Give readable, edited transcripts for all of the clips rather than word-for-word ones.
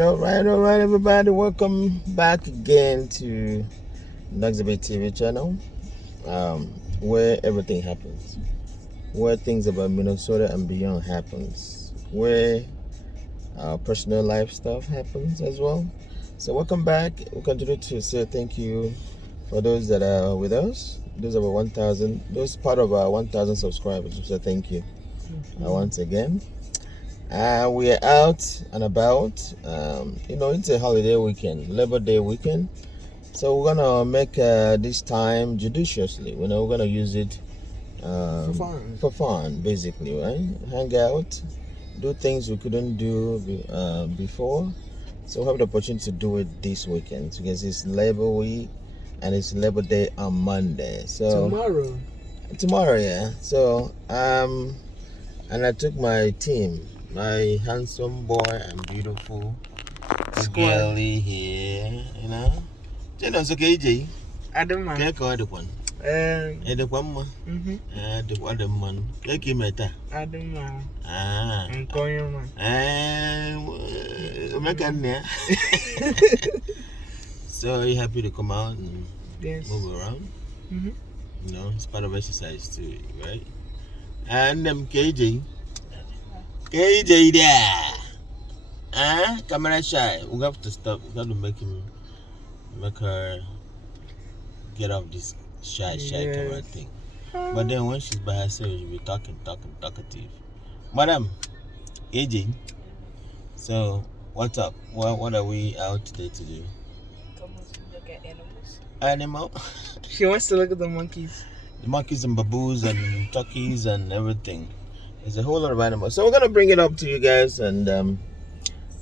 all right, everybody. Welcome back again to Nuxabay TV channel, where everything happens, where things about Minnesota and beyond happens, where personal life stuff happens as well. So welcome back. We continue to say thank you for those that are with us. Those over 1,000. Those part of our 1,000 subscribers. So thank you once again. We are out and about. It's a holiday weekend, Labor Day weekend. So we're gonna make this time judiciously. We're gonna use it for fun, basically, right? Hang out, do things we couldn't do before. So we have the opportunity to do it this weekend because it's Labor Week and it's Labor Day on Monday. So tomorrow, yeah. So and I took my team. My handsome boy and beautiful girlie here, It's okay, J. Adam man. Take all the one. The one. The other man. Take him at Adam man. And Koyo man. So are you happy to come out and move around? It's part of exercise too, right? And KJ there. Camera shy. We have to stop. We have to make her get off this shy camera thing. But then when she's by herself, she'll be talkative. Madam, AJ. So what's up? What are we out today to do? Come look at animals. Animal? She wants to look at the monkeys. The monkeys and baboons and turkeys and everything. There's a whole lot of animals. So we're going to bring it up to you guys and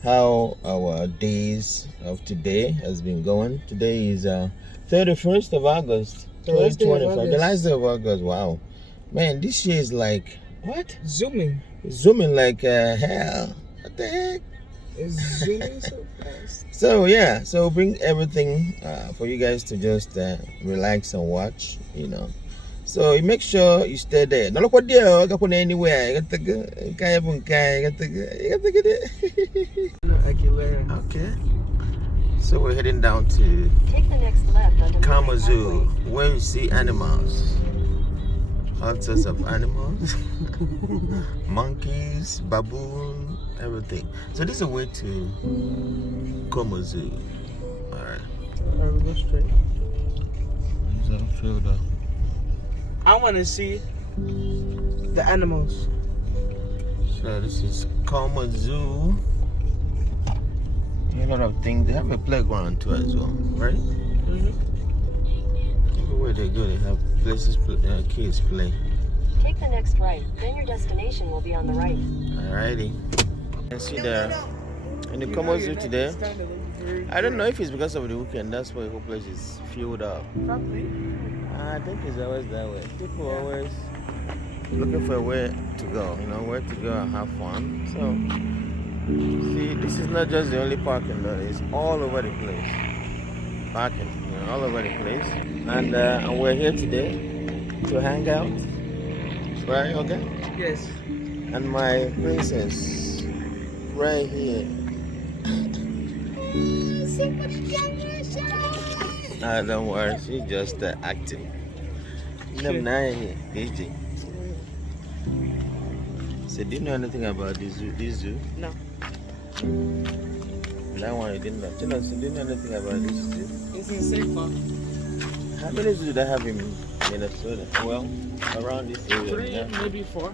how our days of today has been going. Today is 31st of August, 2025. The last day of August. Wow. Man, this year is like, what? Zooming like hell. What the heck? It's zooming so fast. So, yeah. So bring everything for you guys to just relax and watch, So you make sure you stay there. Don't look what there. I got anywhere. You got to go. You got to get it. Okay. So we're heading down to Take the next left onto Kalamazoo, where you see animals. All sorts of animals. Monkeys, baboon, everything. So this is a way to Kalamazoo. Alright. We'll go straight. These are filled up. I want to see the animals. So this is Kalamazoo. A lot of things. They have a playground too as well, right? Everywhere they go, they have places kids play. Take the next right. Then your destination will be on the right. Alrighty. You can see in the Kalamazoo today. I don't know if it's because of the weekend. That's why the whole place is filled up. Probably. I think it's always that way. People are always looking for where to go, where to go and have fun. So, see, this is not just the only parking lot. It's all over the place. Parking, all over the place. And we're here today to hang out. Right, okay? Yes. And my princess, right here. Don't worry, she's just acting. So, do you know anything about this zoo? No. That one you didn't know. Do you know anything about this zoo? It's in St. Paul. How many zoos do they have in Minnesota? Well, around this area. 3, maybe 4. I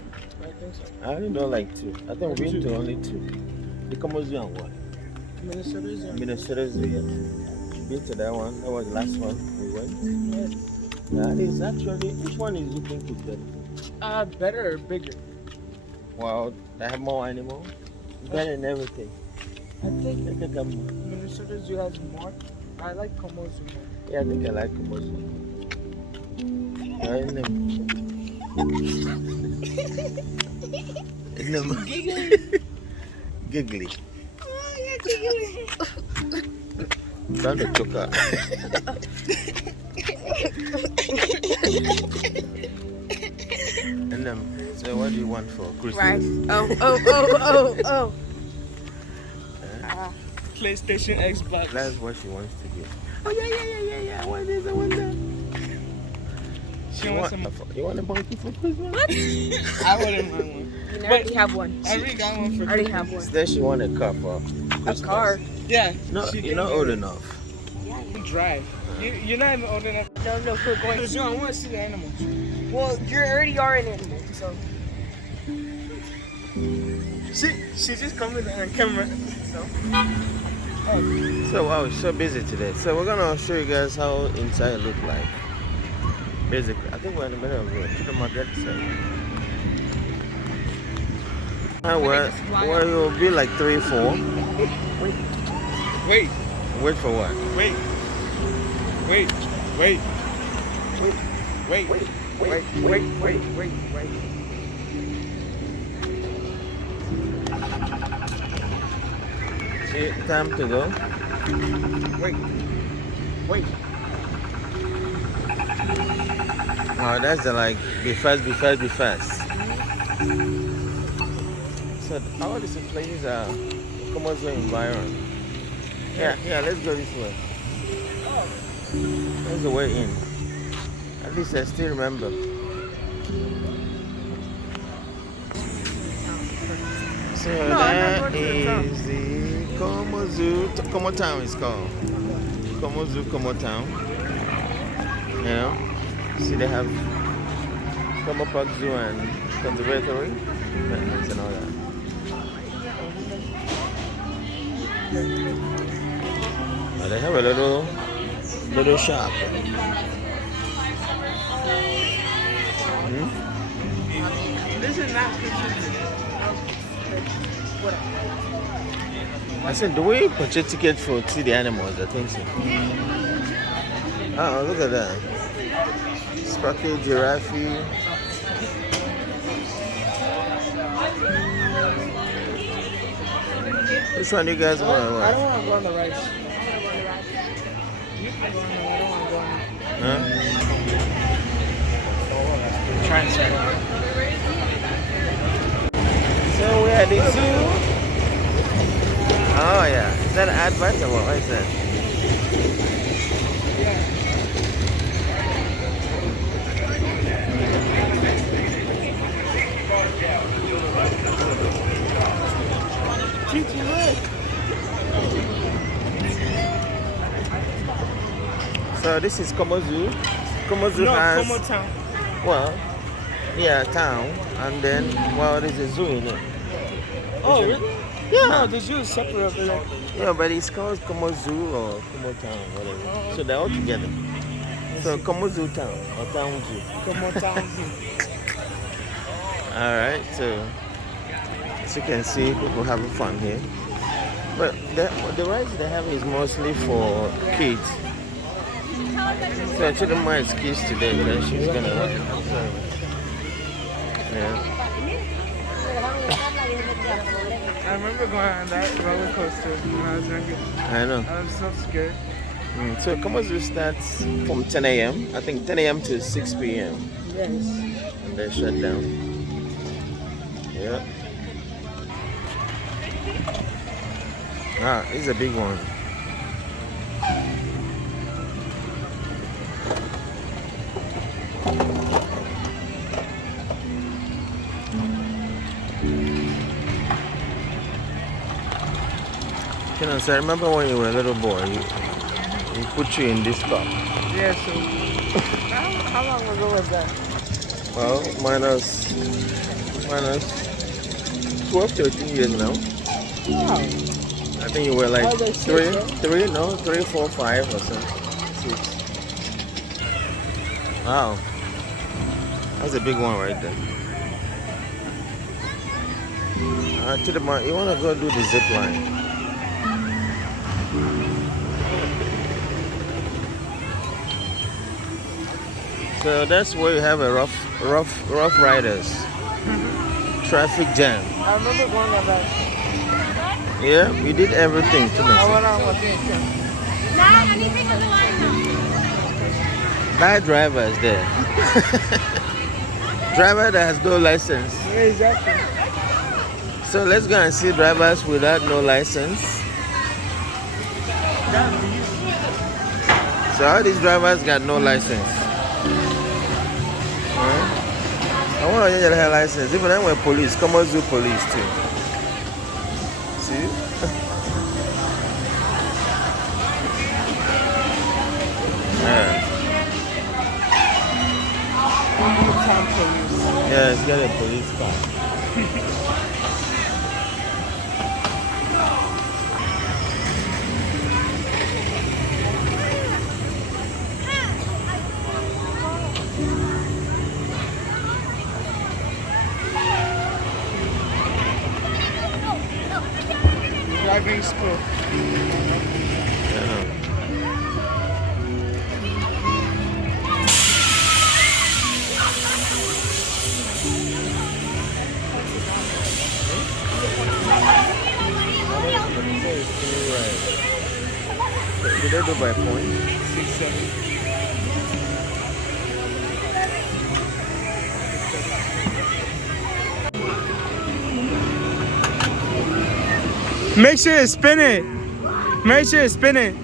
think so. I only know like 2. I think we've been to only 2. The Como Zoo and what? Minnesota Zoo. Minnesota Zoo, yeah. Been to that one. That was the last one we went. Yes. That is actually, which one is you think is better? Better or bigger? Well, they have more animals. Better than everything. I think Minnesota Zoo has more. I like Como Zoo more. Yeah, I think I like Como Zoo. Giggly. Oh, you're giggling. Trying to choke her. And so what do you want for Christmas? Rice. Oh. PlayStation, Xbox. That's what she wants to get. Oh yeah. I want this. I want that. She wants some. You want a monkey for Christmas? What? I wouldn't want one. I already have one. I already got one for I already have one. Then she want a car for A Christmas. car. Yeah. No, she you're can not old enough. drive. You're not even old enough. No, we're going. Because I want to see the animals. Well, you already are an animal, so. She just coming on camera. So. So wow, we're so busy today. So we're gonna show you guys how inside look like. Basically, I think we're in the middle of the road. To the market side. Where you'll be like 3, 4. Wait. Wait for what? Wait. See, time to go. Wait. Oh, that's the like, be fast. So all these places are commercial environment. Yeah, let's go this way. That's the way in. At least I still remember. So that is the Como Zoo. Como Town is called. Como Zoo, Como Town. You know? See, they have Como Park Zoo and conservatory, maintenance and all that. But they have a little shop. This is not I said, do we purchase ticket for see the animals? I think so. Oh, look at that. Sparky, giraffe. Which one do you guys want? I don't want to go on the rice. You can go on the I don't want to go on Huh? Try and set it. So we are at the zoo. Oh yeah. Is that an advert or what? What is that? So this is Como Zoo. Como Zoo has Como Town. well, yeah, town, and then there's a zoo in it. Oh, really? Yeah. No, the zoo is separate over there. Yeah, but it's called Como Zoo or Como Town, whatever. So they're all together. So Como Zoo Town or Town Zoo. Como Town Zoo. All right, so as you can see, people having fun here. But the rides they have is mostly for kids. So I told my kids today that she's gonna ride. So, yeah. I remember going on that roller coaster when I was younger. I know. I was so scared. So Como Zoo starts from 10 a.m. I think 10 a.m. to 6 p.m. Yes. And they shut down. Yeah. Ah, this is a big one. You know, so I remember when you were a little boy, he put you in this cup. Yeah, so how long ago was that? Well, minus 12, 13 years now. Wow. I think you were like Oh, that's six, right? 3, 4, 5 or something. 6. Wow. That's a big one right there. To the mark, you want to go do the zip line. So that's where you have a rough riders. Traffic jam. I remember going on that. Yeah, we did everything to I went on with it. Bad drivers there. Driver that has no license. Yeah, exactly. So let's go and see drivers without no license. So all these drivers got no license. I want to get a license. Even then, when police, come on, zoo police too. See? Yeah. Town police. Yeah, it's got a police car. Driving school. Did they do by points? 6, 7. Make sure you spin it. Make sure you spin it.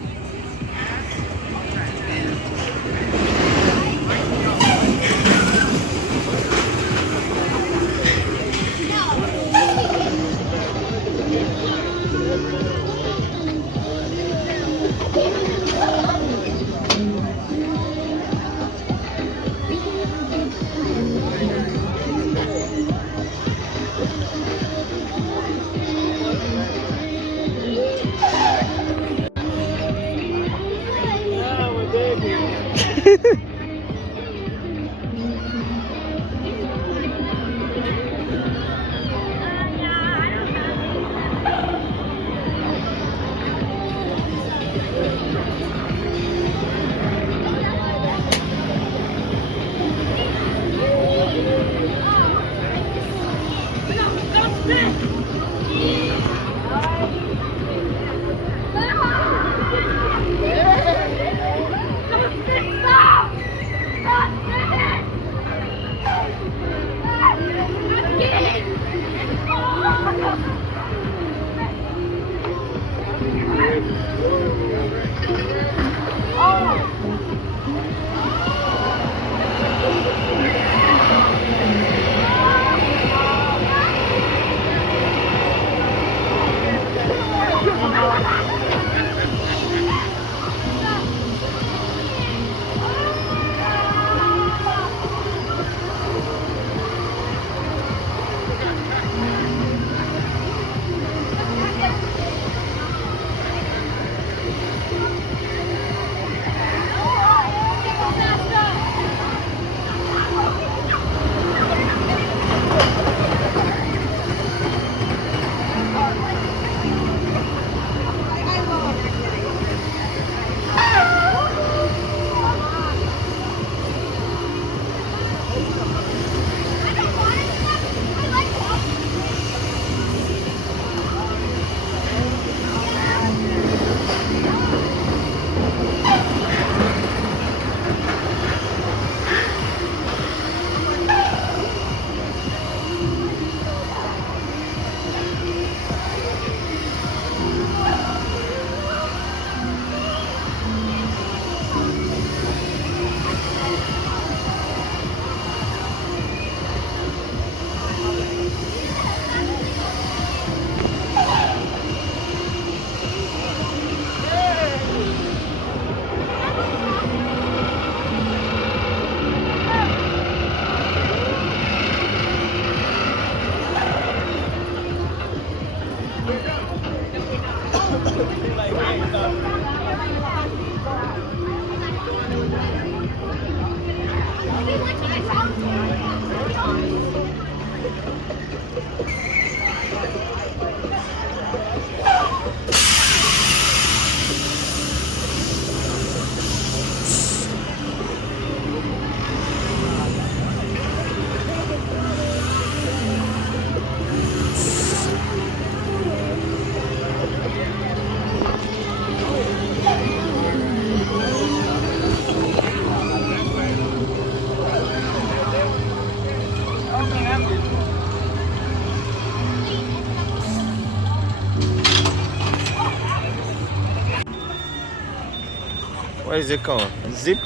What is it called? Zip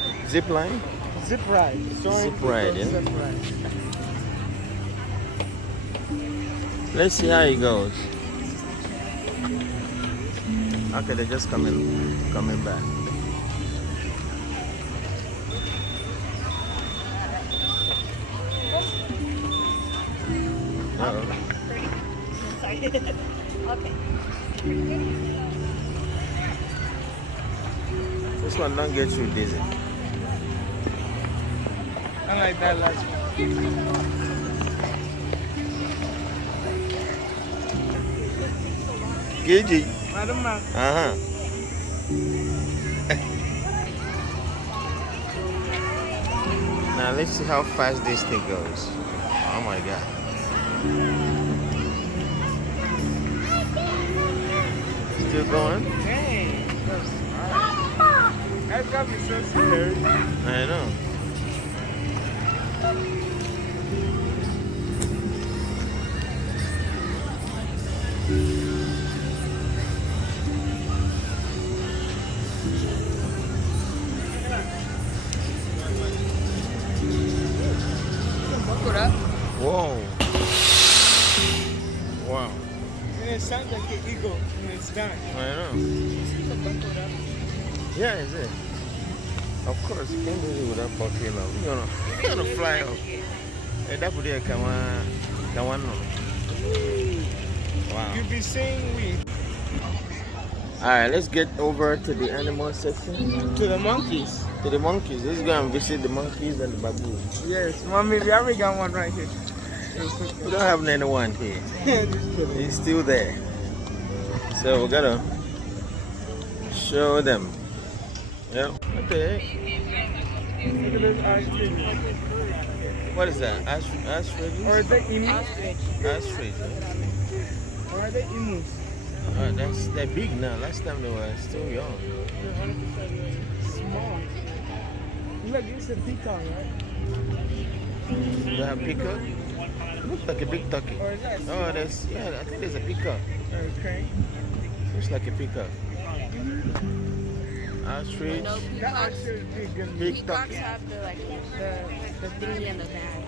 line? Zip ride. Zip ride, yeah. Zip ride. Let's see how it goes. Okay, they're just coming back. Uh-oh. Sorry. Okay. This one don't get you dizzy. I like that last one. Gigi. Madam, Uh-huh. Now let's see how fast this thing goes. Oh my god. Still going? dang. That got me so scared. I know. Buckle up. Whoa. Wow. And it sounds like an eagle when it's done. I know. Buckle up. Yeah, is it? Of course, you can't do it without buckling up. You're gonna fly off. Hey, that would be come on. Wow. You'd be saying we Alright, let's get over to the animal section. to the monkeys. To the monkeys. Let's go and visit the monkeys and the baboons. Yes, mommy, we already got one right here. We don't have anyone here. Just kidding. He's still there. So we gotta show them. Yeah. What the heck? Look at this ice cream. What is that? Ostriches? Or are they emus? Ostrich. Or are they emus? They're big now. Last time they were still young. Small. Look, it's a peacock, right? They have peacock. Looks like a big turkey. Or is that? Oh, I think there's a peacock. Okay. Looks like a peacock. Ostrich. No, That peacocks. actually big and Big Peacocks turkey. have the thingy in the bag.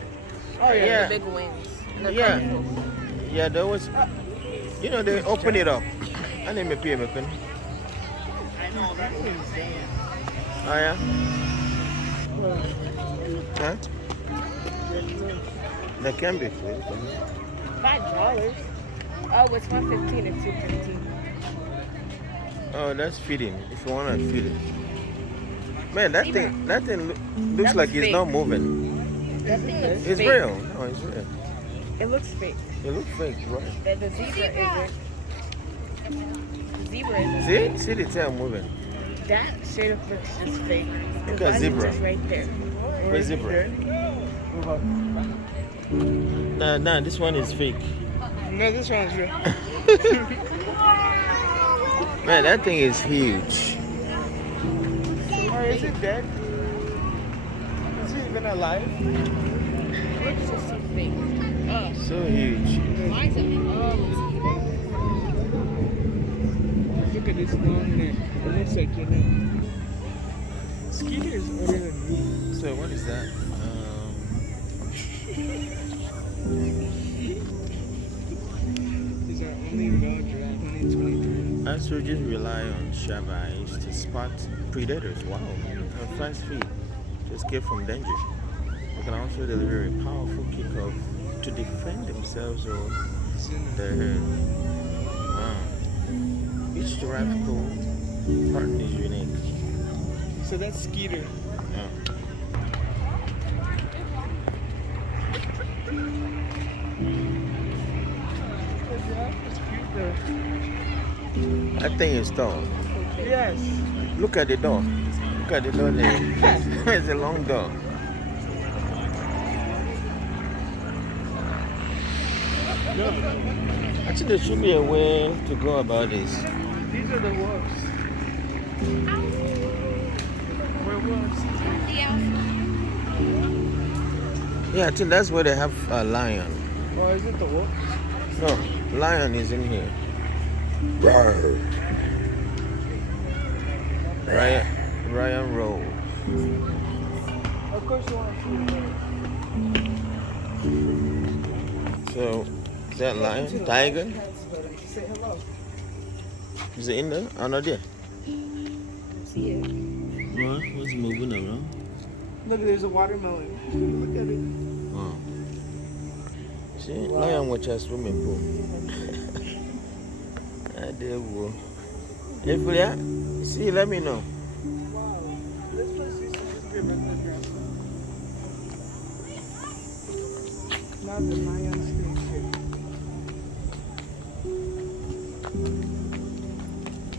Oh yeah. Yeah. The big wings. And the Yeah. colorful. Yeah, there was. They open it up. And they may pay me. Oh yeah. Huh? They can be free. $5. Oh, it's $1.15 and $2.15. Oh, that's feeding. If you wanna feed it. Man, that thing looks That like was it's fake. not moving. That thing looks It's fake. real. No, it's real. It looks fake. It looks fake, right? The zebra isn't. The zebra isn't. See the tail moving. That straight up looks just fake. Look The at body zebra. is right there. Where's zebra? Nah, this one is fake. No, this one's real. Man, that thing is huge. Or is it dead? Is it even alive? It looks just so fake. Oh. So huge. Why is it? Oh, Look at this long neck. It looks like your neck. Skeeter is older than me. So what is that? These are only male giraffe, 2023. Ostriches rely on sharp eyes to spot predators. Wow. And fast feet to escape from danger. They can also deliver a powerful kick-off to defend themselves or their herd. Wow. Each geographical pattern is unique. So that's Skeeter. Yeah. The giraffe is cute though. That thing is tall. Yes. Look at the door. Look at the door there. It's a long door. Actually, there should be a way to go about this. These are the wolves. We're wolves. Yeah, I think that's where they have a lion. Or is it the wolf? No, lion is in here. Rawr. Right? Ryan Road. Of course you want to see it. So, is that lion? Tiger? Say hello. Is it in there? Oh, not there. See it. What? What's moving around? Look, there's a watermelon. Look at it. Oh. See, lion watch a swimming pool. I did. If you see, let me know. Wow. This place used to just be a regular grass. Now the lion station.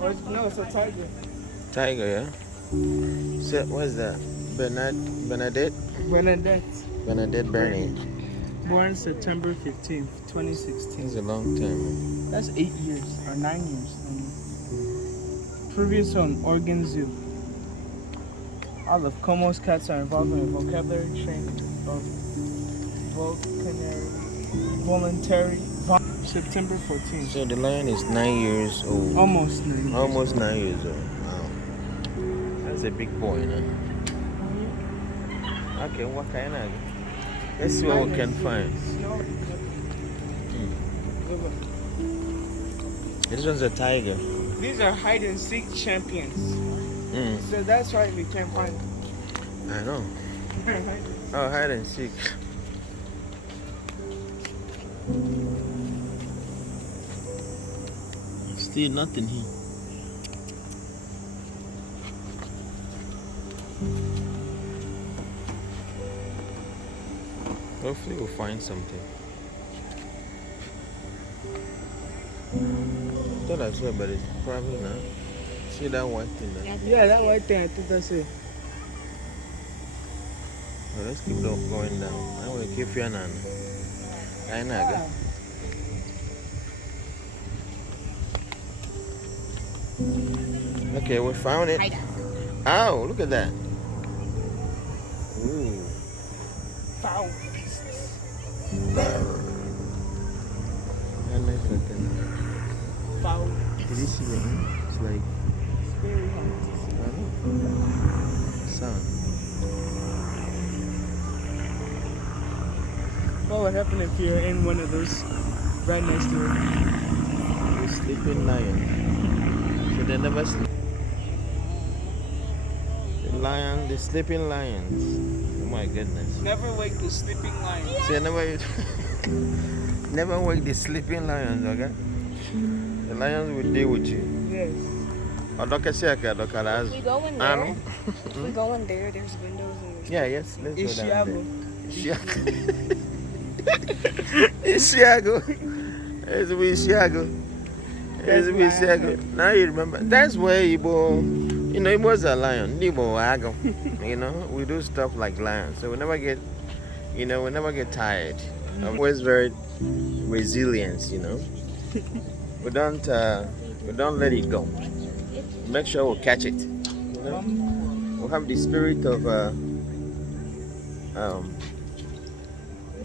Or no, it's a tiger. Tiger, yeah? So, what's that? Bernadette Bernie. Born September 15th, 2016. It's a long time. That's 8 years or 9 years. Previous on Oregon Zoo. All of Como's cats are involved in vocabulary training of voluntary. September 14th. So the lion is 9 years old. Almost 9 years. Almost 9 years old. Wow. That's a big boy, you know? Okay, what kind of? Let's see what we can find. This one's a tiger. These are hide and seek champions. So that's why we can't find them. I know. Oh, hide and seek. Still nothing here. Hopefully we'll find something. I thought I saw, but it's probably not. See that white thing there? Yeah, that white thing, I think that's it. Well, let's keep going down. I will keep you on. I know. Okay, we found it. Oh, look at that. Ooh. Foul. I know if I can. Foul. Did you see that? It's like. It's very hard. I know. Sound. What would happen if you're in one of those right next to it? The sleeping lion. So they never sleep. The sleeping lions. Oh my goodness. Never wake the sleeping lion. So never wake the sleeping lions, okay? The lions will deal with you. Yes. We go in there. We go in there. There's windows and Yeah, yes. Let's go down there. Isiago. Isiago. Now you remember. That's where Igbo, Igbo's a lion. Igbo Ago. We do stuff like lions. So we never get, we never get tired. Always very resilient, We don't let it go. Make sure we'll catch it. We'll have the spirit of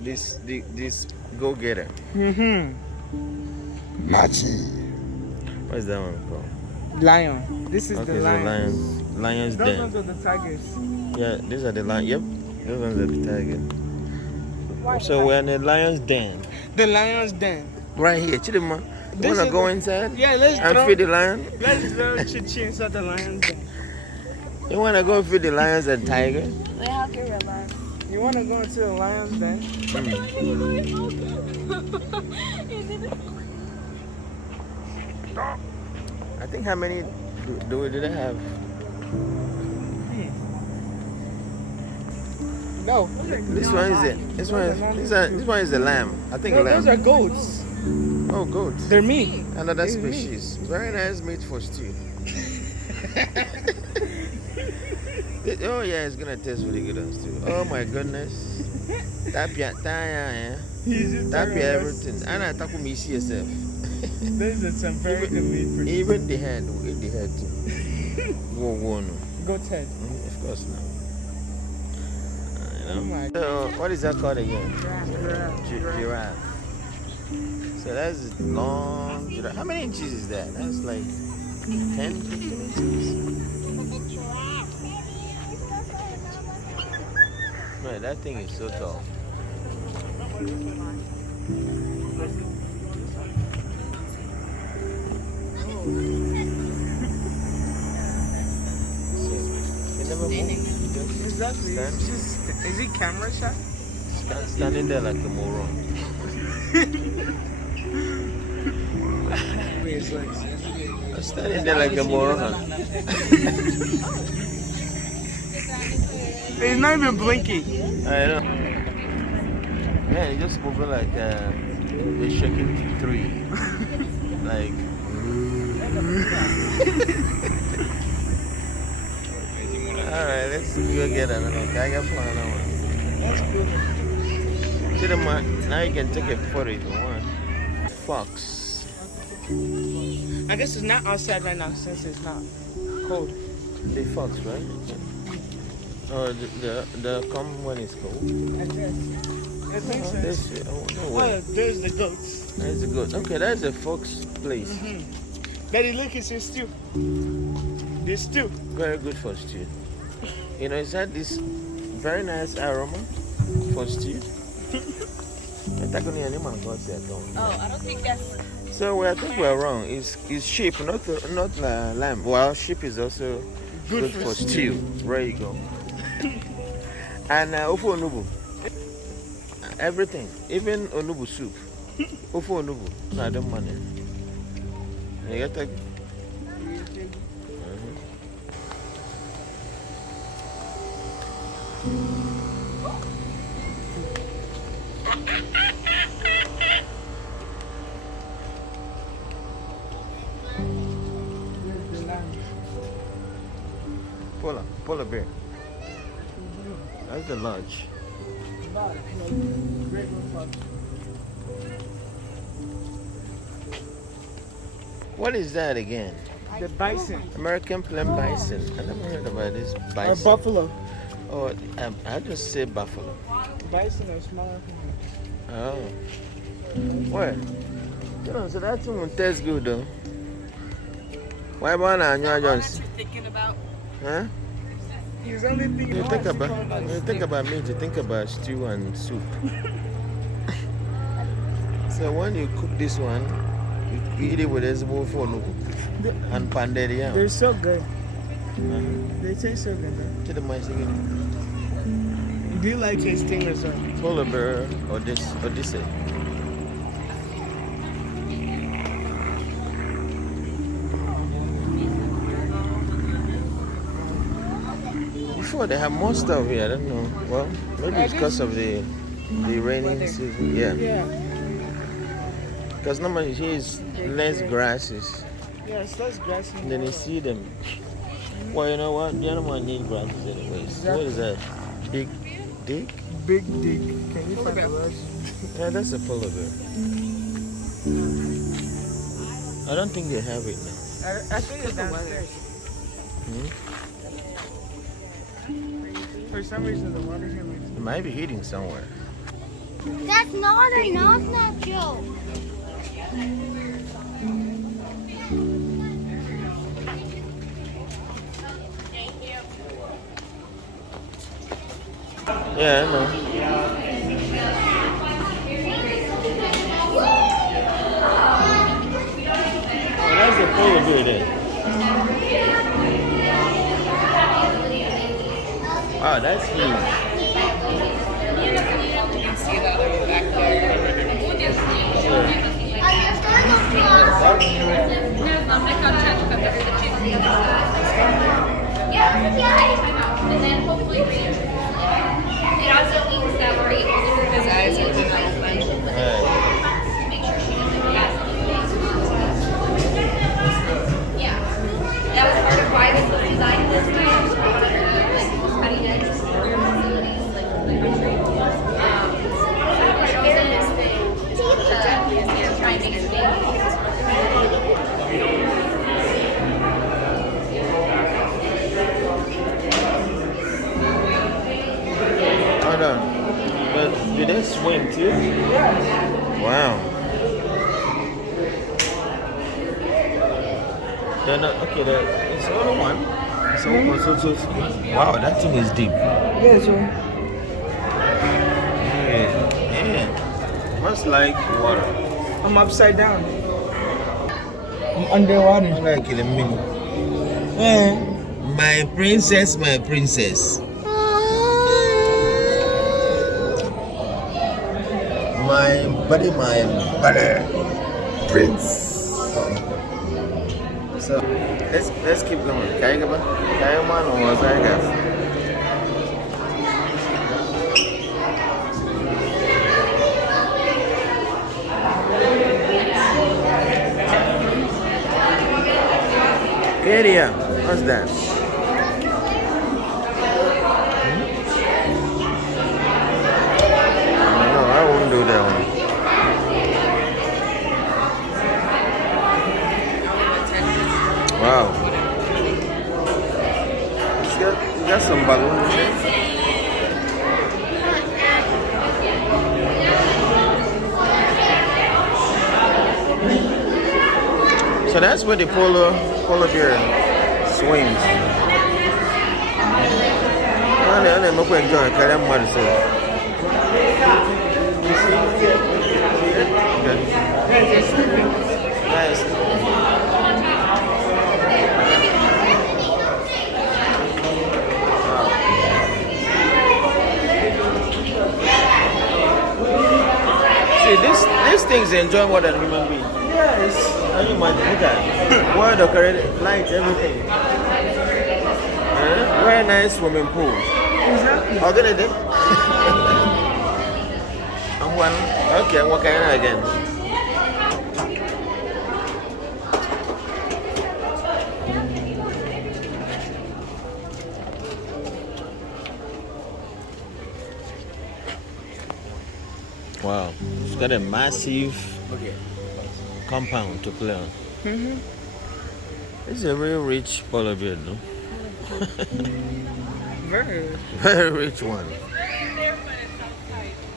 this go-getter. Machi. What is that one called? Lion. This is Okay, the so lion. Lion's Those den. ones are the tigers. Yeah, these are the lions. Yep, those ones are the tiger. So we're in the lion's den. The lion's den. Right here, Chidima. You This wanna is go the- inside Yeah, let's and throw. feed the lion? Let's throw Chichi inside the lion's den. You wanna go feed the lions and tiger? they have to realize. You want to go into the lion's den? I think how many do they have? No. This one is it. This one is a lamb. I think No, lamb. those are goats. Oh, goats. They're meat. Another It's meat. species. Very nice meat for stew. Oh yeah, it's gonna taste really good on stew. Oh my goodness. Tapia, He's just tapia everything. And I talk with me yourself. This is some very good meat for Even the head, we eat the head too. Whoa, no. goat's head. Of course not. Oh my So what is that called again? Giraffe. Giraffe. So that's long giraffe. How many inches is that? That's like 10, 15 inches. Man, that thing is so tall. You never move. You just Exactly. stand, It's just, is it camera shot? standing there like a moron. It's like, Standing there like a moron. it's not even blinking. I know. Man, you're just moving like a shaking tree. Like. Alright, let's go get another. I got another one. That's cool. See the man, now you can take a photo if you want. Fox. I guess it's not outside right now since it's not cold. The fox, right? Oh, the come when it's cold. I guess. It makes sense. Oh, no way. Oh, there's the goats. That's a goat. Okay, that's the fox place. Daddy, look, it's your stew. This stew. Very good for stew. You know, it's had this very nice aroma for stew. Oh, I don't think that's. So I think we're wrong. It's sheep, not lamb. Well, sheep is also good for stew. There you go. And ofu onubu. Everything, even onubu soup. Ofu onubu. No, I don't mind it. You get that? Polar bear. That's the lodge. What is that again? The bison. American plain bison. I never heard about this bison. Or buffalo. Oh, I just say buffalo. Bison are smaller. Oh. Where? You know, so that one tastes good though. Why about Anya Jones? Thinking about. Huh? He's only thinking You think about meat, you think about stew and soup. So when you cook this one, you eat it with ezbo fonuku and pounded yam. They're so good. They taste so good though. To the mice again. Do you like tasting or something? Polar bear or this. Before they have more stuff here, I don't know. Well, maybe it's because of the rainy season. Yeah. Because normally here is less grasses. Yeah, it's less grassy. And then you see them. Well, you know what? The animal need grasses anyways. Exactly. What is that? Big dick? Big dick. Can you find the words? Yeah, that's a polar bear. I don't think they have it now. I think it's downstairs. For some reason, the water here makes It might be hidden somewhere. That's not a knock joke. Yeah, I know. Oh, that's a polar bear there. Wow, that's huge. You can see the other one back there. And then hopefully it also means that we're able to move his eyes and open. Make sure she doesn't get yeah. That was part of why this was designed this way. Cutting edge facilities like the country. This thing to try and make it big. Hold on. But do they swim too? Yeah. Wow. They're not okay. It's only one. So wow, that thing is deep. Yeah, so must like water. I'm upside down. I'm underwater. I like it a minute. My princess, my princess. My buddy, prince. So let's keep going. Kaya ka ba? Kaya mo ano? Kaya ka? Area, what's that? No, I won't do that one. Wow. You got some balloons there? So that's where the polar bear swims. I don't enjoy it. I'm going to say. You see? Okay. Nice. See, these things enjoy more than human beings. Yes. Can you imagine? Look at it. Water decorated, lights, everything. Very nice swimming pool. Exactly. How good is it? I'm one. Okay, what kind of again? Wow, it's got a massive compound to play on. It's a real rich polar bear, no? Very rich one.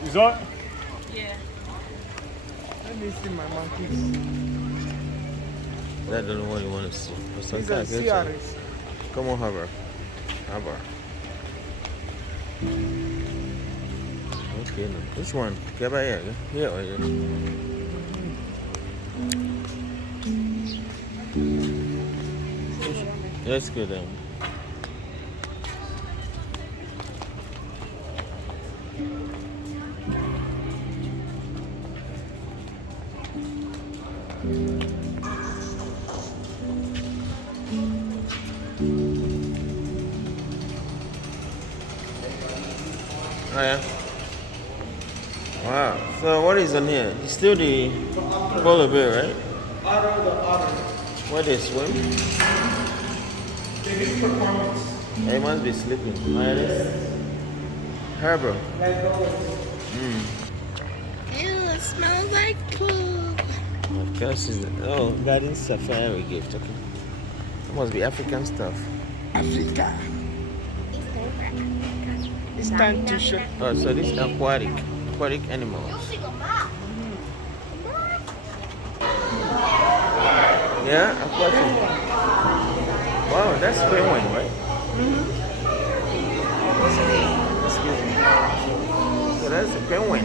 Is that? Yeah. Let me see my monkeys. I don't know what you want to see. These are sea otters. Come on, Harbor. Okay, no. Which one? Get by here. Here or here? Let's go down. Oh yeah. Wow. So what is on here? It's still the polar bear, right? Otter. Where they swim? They do performance. They must be sleeping. Oh yeah, this. Harbor. Like always. Ew, it smells like poop. Of course, garden safari gift. Okay. That must be African stuff. Africa. It's time to show. Oh, so this is aquatic animals. Yeah, aquatic. Wow, that's penguin, right? Excuse me. So that's a penguin.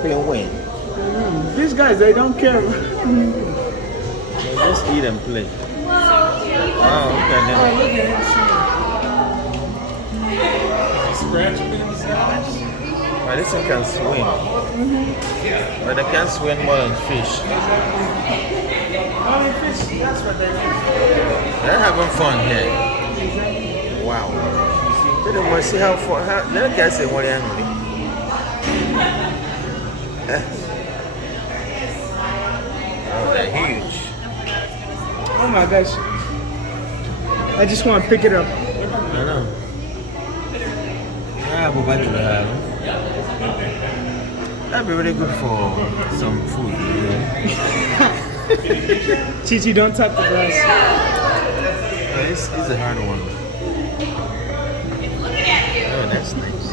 Penguin. These guys, they don't care. They just eat and play. Oh, okay. Then. Look at him. Scratching themselves. Well, this one can swim. But they can't swim more than fish. Only fish, that's what they're doing. They're having fun here. Wow. They don't want to see how far. Let us say what they are. Oh, they're huge. Oh my gosh. I just want to pick it up. I know. That'd be really good for some food. Chichi, don't tap the glass. This is a hard one. Oh, that's nice.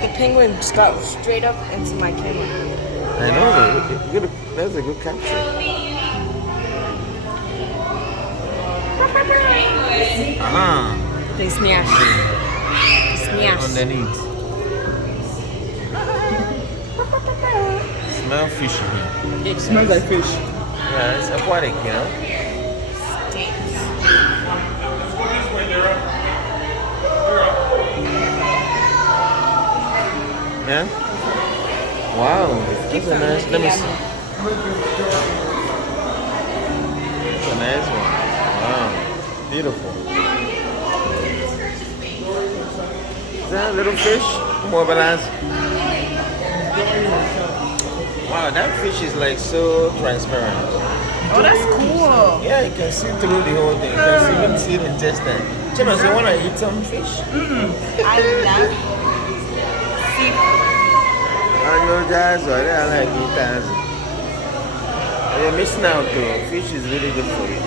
The penguin just got straight up into my camera. I know, that's a good capture. They smash. Smash. underneath. Smell fishy here. It smells like fish. Yeah, it's aquatic, you know. Yeah. Wow, that's a nice. Let me see. That's a nice one. Wow, beautiful. Is that a little fish? Mobilized. Wow, that fish is like so transparent. Oh, that's cool. Yeah, you can see through the whole thing. You can even see the intestine. Chino, you want to eat some fish? I love seafood. You guys are there like it. You're missing out though. Fish is really good for you.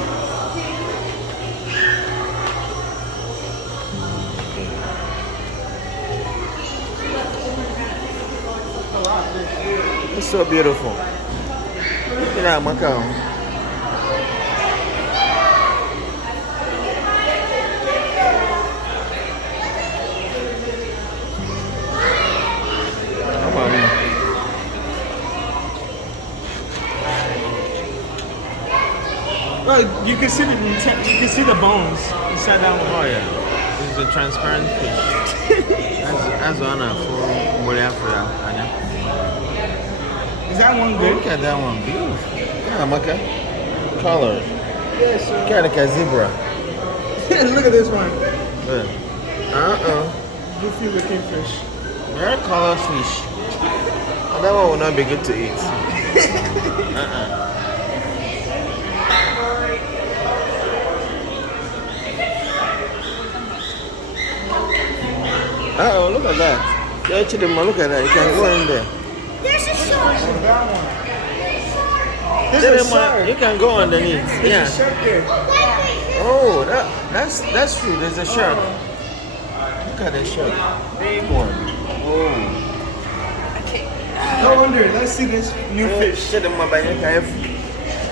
It's so beautiful. Look at that Macau. Come on, man. Well, you can see the bones inside that one. Oh yeah. This is a transparent fish. That's one for Moriafra. Is that one Oh, good? look at that one. Beautiful. Yeah, Maka. Color. Yes, sir. Kind of like a zebra. Look at this one. Good. Goofy looking fish. Very colored fish. And that one will not be good to eat. Look at that. Actually, look at that. You can go in there. There's a shark. That one. There's There's a shark. You can go underneath. There's a Yeah. shark there. Oh, that's true. There's a shark. Look at the shark. Big one. Oh. No wonder. Let's see this new fish. Shut them up.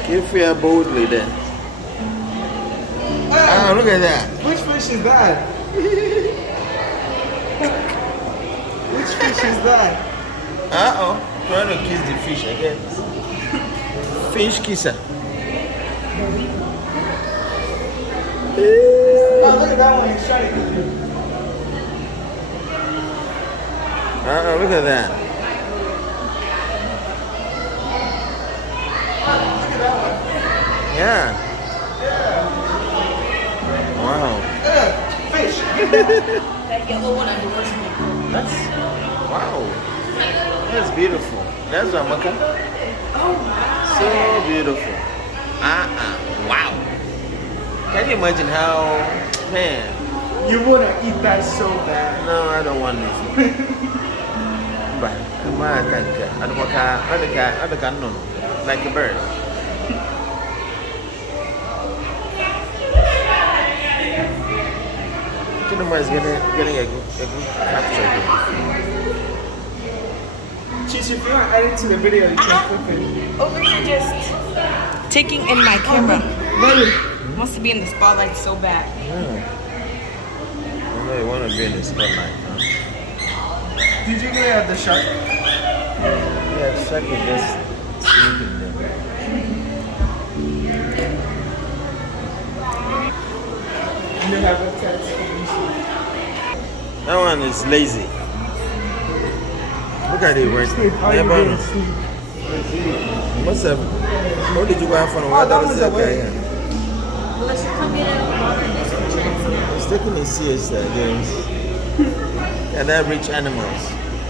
If we are boldly then. Look at that. Which fish is that? Which fish is that? Trying to kiss the fish again. Fish kisser. Oh, look at that one. He's trying to eat it. Look at that. Look at that one. Yeah. Wow. Fish. That yellow one adores me. That's wow. That's beautiful. That's Amaka. Oh, wow. So beautiful. Wow. Can you imagine how, man? You wanna eat that so bad. No, I don't want this. But I don't know. Like a bird. Kinema is getting a good capture here. Cheese, if you want to add it to the video, you can flip it. Over here just taking in my camera. Ready? Wants to be in the spotlight so bad. Yeah. I know you want to be in the spotlight, huh? Did you get it at the shark? Yeah, the shark is just sleeping there. And they have a cat. That one is lazy. Look at it right Sleep. How you there. doing? Sleep. Must have. How did you go out from the Oh, water? that one's away. It's taking it serious, James. And that rich animals.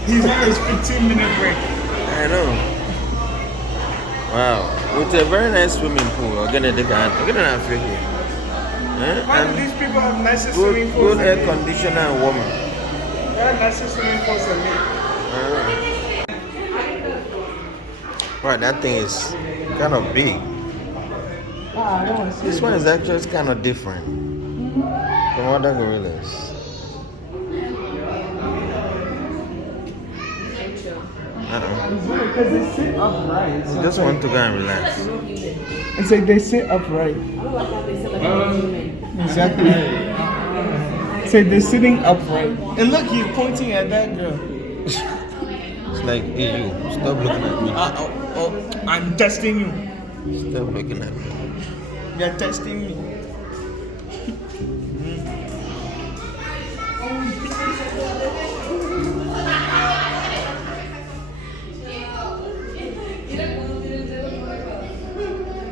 He's on his 15-minute break. I know. Wow. With a very nice swimming pool. We're gonna take a feel here. Why do these people have nicer Good, swimming pools good than air me? conditioner and warmer. They have nicer swimming pools than me. Right, that thing is kind of big. I don't want to see This one is actually kind of different from other gorillas. Because they sit upright. You just want to go and relax. It's like they sit upright. Exactly. So they're sitting upright. And look, he's pointing at that girl. It's like, hey, you, stop looking at me. I'm testing you. Stop looking at me. You're testing me.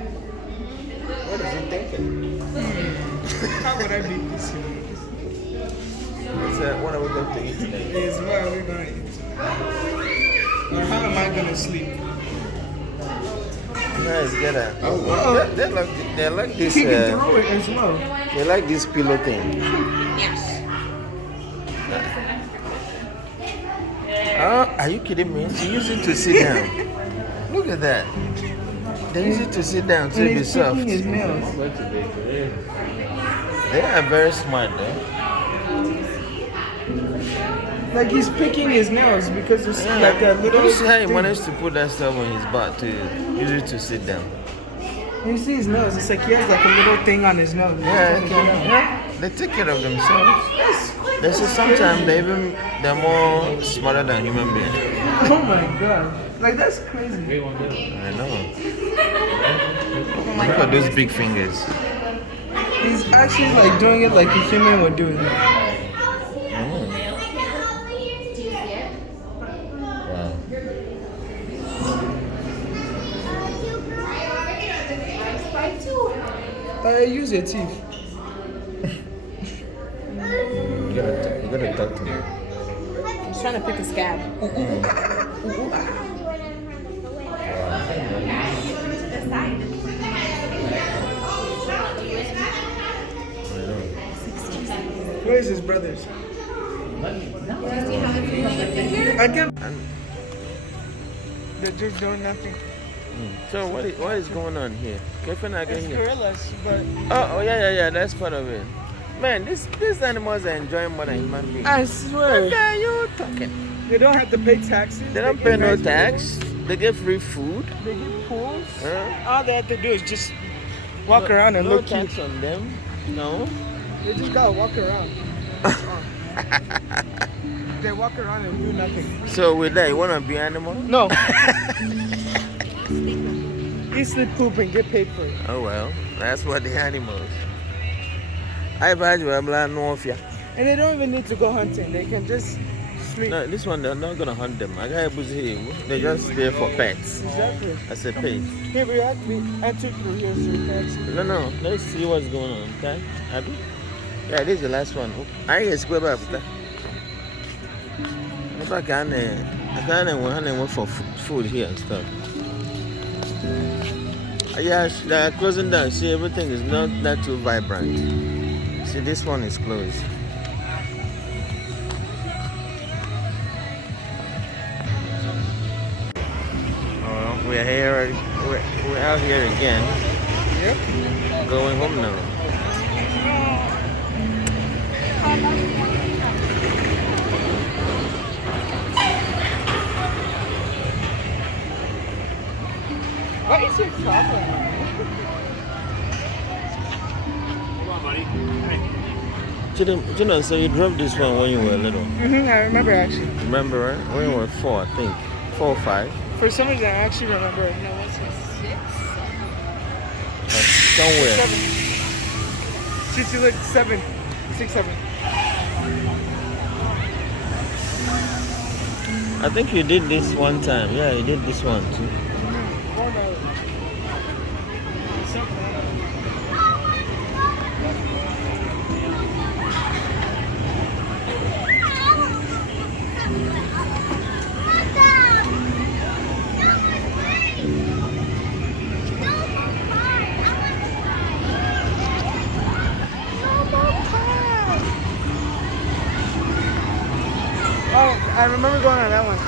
What is he thinking? How would I beat this here? What are we going to eat today? Is what are we gonna eat? Or how am I gonna sleep? Guys, get a. They like this. He can throw it as well. They like this pillow thing. Yes. Oh, are you kidding me? She used it to sit down. Look at that. They use it to sit down to And be he's soft. picking his nails. They are very smart, though. Like he's picking his nails because it's like a little. Don't see how he thing. managed to put that stuff on his butt to use it to sit down. You see his nose. It's like he has like a little thing on his nose. Yeah, they take care of themselves. They say sometimes they're more smarter than human beings. Oh my god. Like that's crazy. I know. Look at those big fingers. He's actually like doing it like a human would do it. Wow. Use your teeth. You gotta talk to me. He's trying to pick a scab. Where's his brothers? I can't. They're just doing nothing. So what is going on here? Kevin, I It's get here. gorillas, but Oh yeah. That's part of it. Man, these animals are enjoying more than human beings. I swear What are you talking? they don't have to pay taxes. They don't get pay no nice tax. They get free food. pools, They get pools. Huh? All they have to do is just walk around and no look tax cute. on them. No. They just gotta walk around. They walk around and do nothing. So with that, you wanna be animal? No. Eat, sleep, poop, and get paid for it. Oh well, that's what the animals. I badge you, I'm like no fear. And they don't even need to go hunting. They can just sleep. No, this one they're not gonna hunt them. I got a here. They're just there for pets. Exactly. As a pet. Here we entered through here, so we can't see. No. Let's see what's going on, okay? Abby? Yeah, this is the last one. I ain't square back. If I can went for food here and stuff. Yeah, they're closing down. See, everything is not that too vibrant. See, this one is closed. We're here. We're out here again. Yep. Going home now. What is your problem? So you drove this one when you were little. I remember actually. Remember, right? When you were 4, I think. 4 or 5. For some reason, I actually remember it. No, what's it? Somewhere. 7. She's like 7. 6, 7. I think you did this one time. Yeah, you did this one too. $4. Oh, I remember going on that one.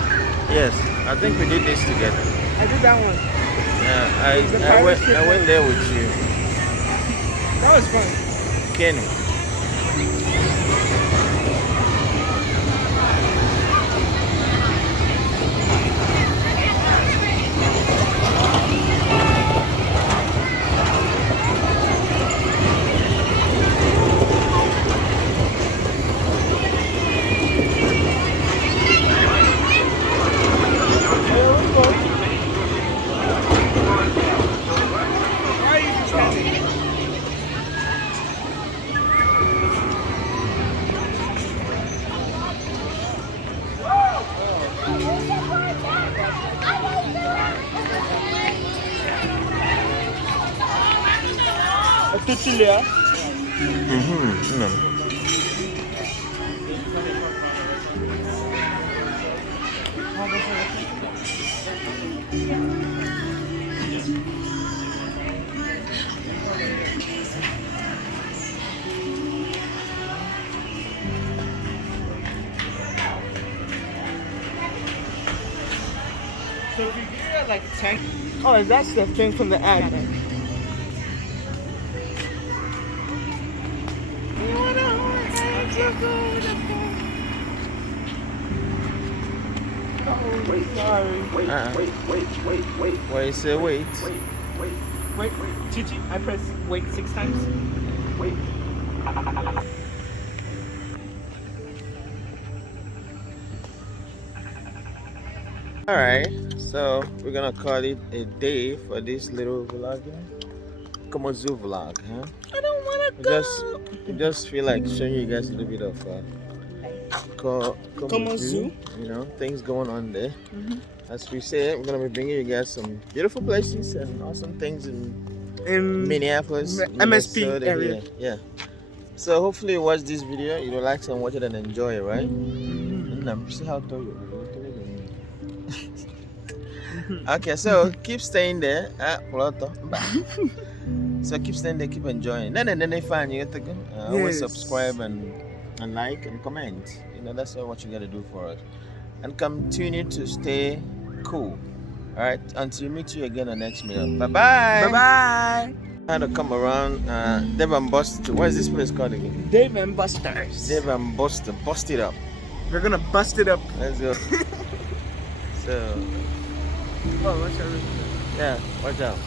Yes, I think we did this together. I did that one. Yeah, The I pirate went. ship I went there with you, That was fun. Kenny. tortilla. No. So if you get like 10. Oh, that's the thing from the ad. Wait, sorry. Wait. Why you say wait? Wait, Chichi, I press wait 6 times. Wait. Alright, so we're gonna call it a day for this little vlog. Come on, zoo vlog, huh? I don't wanna go. Just feel like showing you guys a little bit of Come on, zoo. You know, things going on there. As we said, we're gonna be bringing you guys some beautiful places and awesome things in Minneapolis, MSP Minnesota area. here. Yeah. So hopefully you watch this video, you will like and watch it and enjoy it, right? See how tall you are. Okay, so keep staying there. So keep staying there, keep enjoying. Then if you get to go, always subscribe and like and comment. You know, that's all what you gotta do for us. And continue to stay cool. Alright, until we meet you again on the next meal. Bye bye. Bye bye. Trying to come around Dave and Buster. What is this place called again? Dave and Buster's. Dave and Buster. Bust it up. We're gonna bust it up. Let's go. So Oh, what's your yeah, watch out.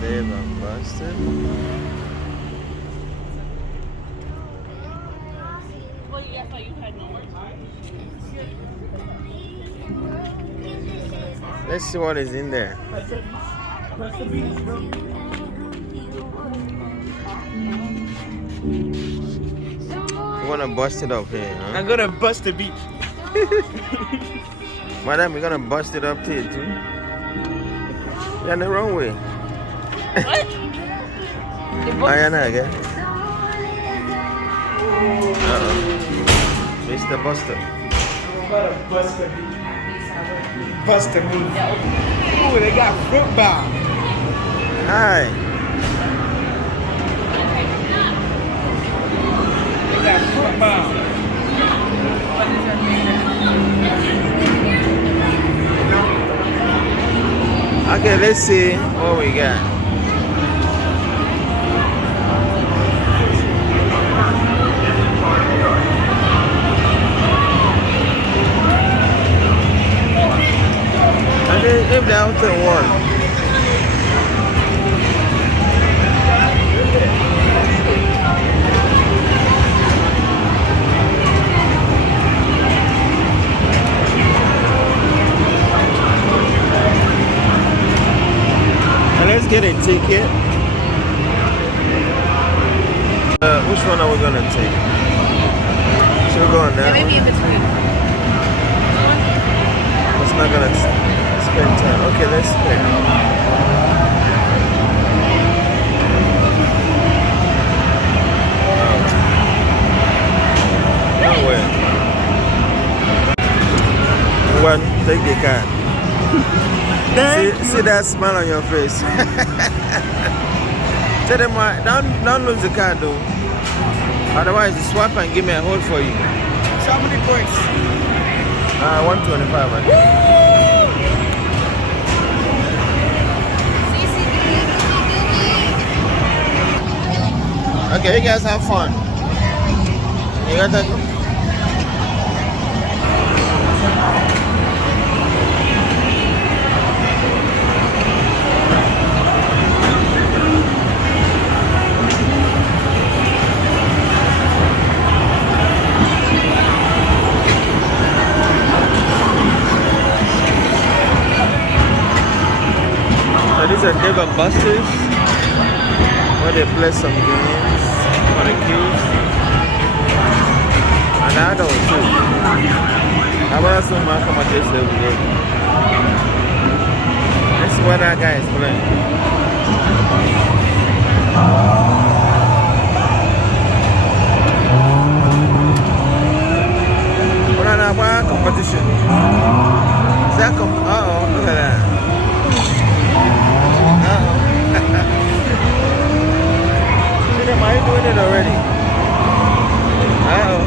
Dave and Buster. Let's see what is in there. You wanna bust it up here, huh? I'm gonna bust the beat. Madam, we're gonna bust it up here too. You're on the wrong way. What? I am again. Mr. Buster. Bust the beat. Bust the beat. Ooh, they got fruit bar. Hi. They got fruit bar. Okay, let's see what we got. And if they out there one. Let's get a ticket. Which one are we gonna take? Should we go on that? Maybe in between. It's not gonna spend time. Okay, let's spend. No way. One, take the card. See that smile on your face. Tell them why. Don't lose the card though. Otherwise, you swap and give me a hold for you. So how many points? 125. Right? Okay, you guys have fun. You got that? So these are Dave and Buster's where they play some games for the kids and adults too. I want some come at this every day. where that guy is playing. What competition? Is that uh-oh, look at that. Uh-oh. See them, are you doing it already? Uh-oh.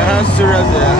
How serious they are.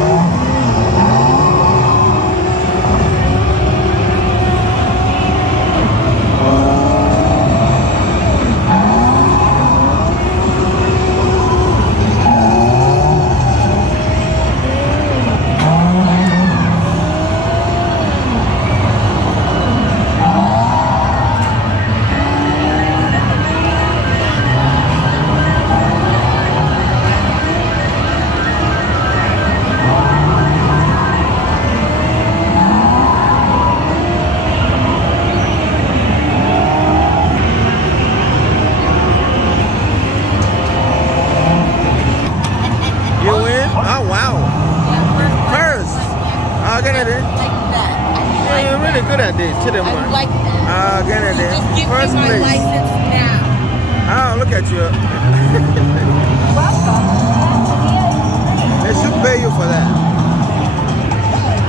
You win? Oh, wow. First. Oh, get it in. Yeah, you're really good at this. To them one. Oh, get it in. First place. license now. Oh, look at you. They should pay you for that.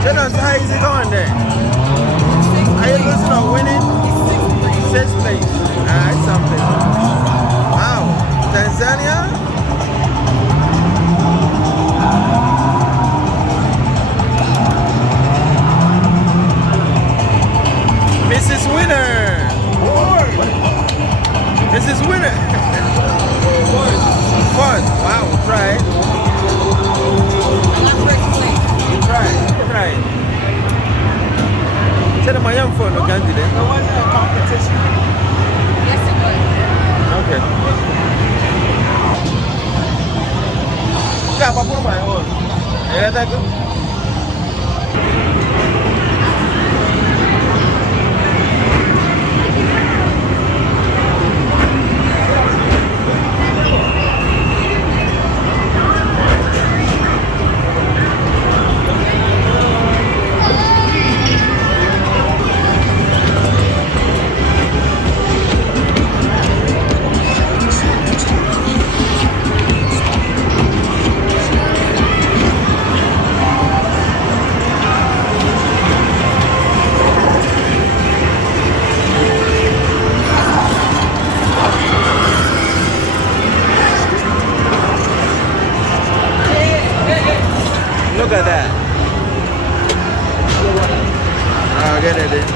Tell us how is it going there? Are you losing or winning? Sixth place. That's something. Wow. Tanzania? Mrs. Winner. Mrs. Winner. Fourth. Wow, try it. Try it. Try it. Tell them I am for no candy then. It wasn't a competition. Yes, it was. Okay. Yeah, but for my own. Yeah, that's good. Look at that. Oh, get it in.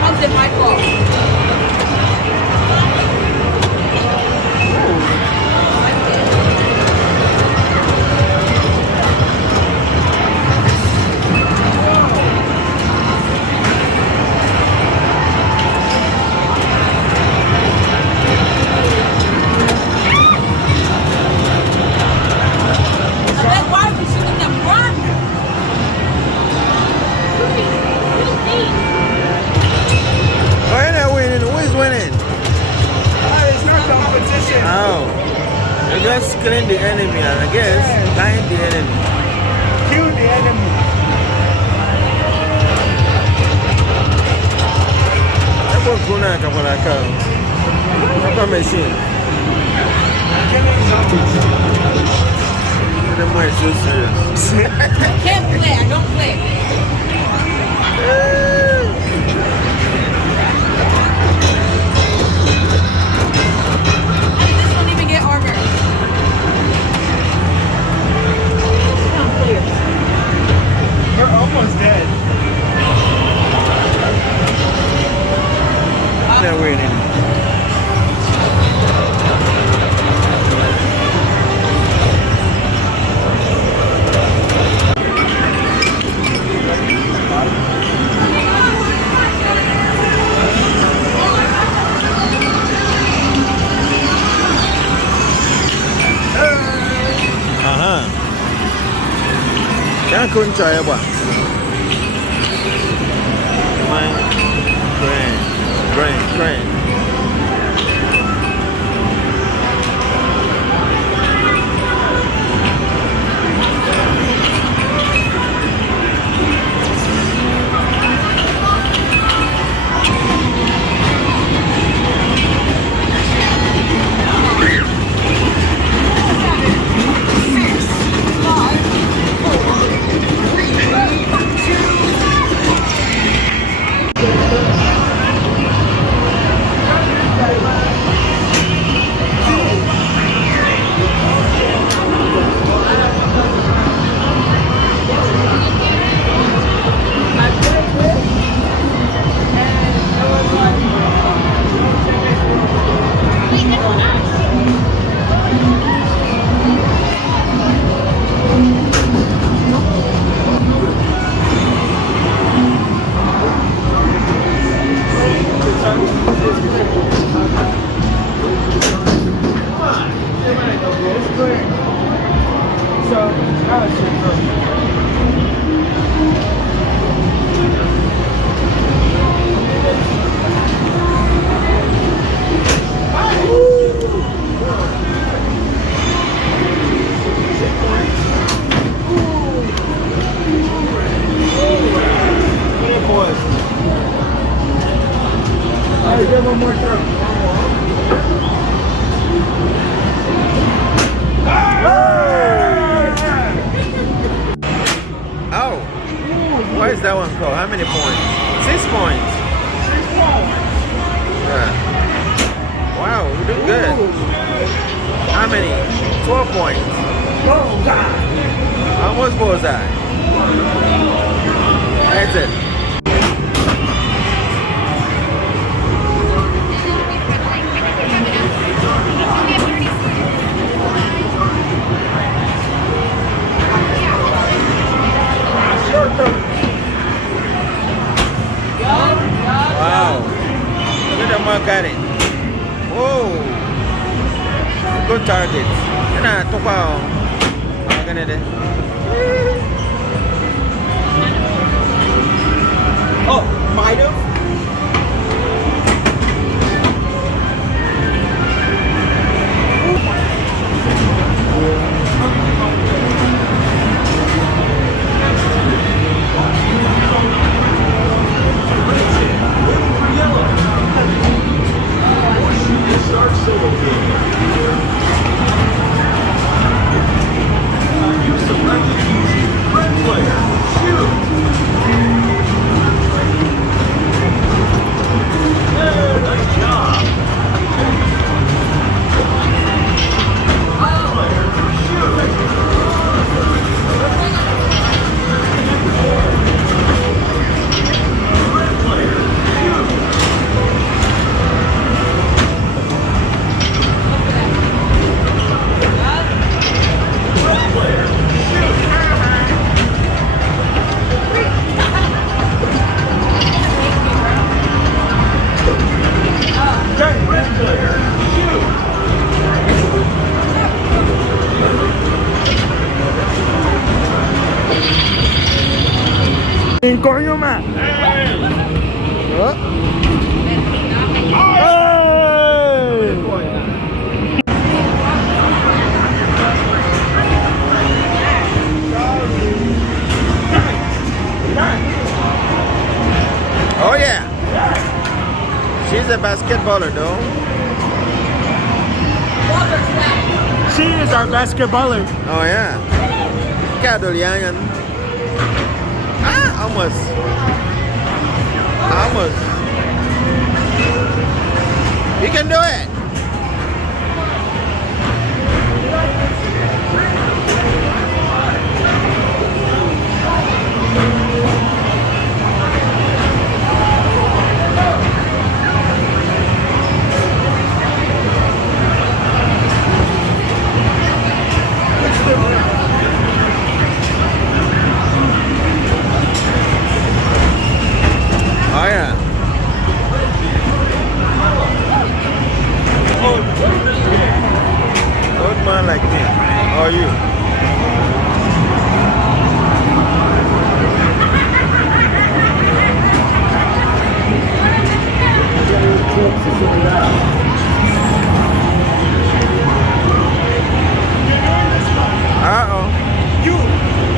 How's it my fault? Then why we shouldn't have run? killing the enemy, and I guess dying the enemy. Kill the enemy. That was going on. Come on, I come. Machine. Killing zombies. The boy is so serious. I can't play. I don't play. How did this one even get armor? We're almost dead. They're waiting. Can't try it, but my brain. What is that one called? How many points? 6 points. 6 points. Yeah. Wow, we do good. How many? 12 points. How much was that? That's it. Wow. Look at the mark at it. Whoa. Good target. You're not too far. I'm gonna do. Oh, might have. She's a basketballer, though. She is our basketballer. Oh yeah. Kadolian. Ah, almost. Almost. You can do it. Oh yeah. Old man like me. How are you?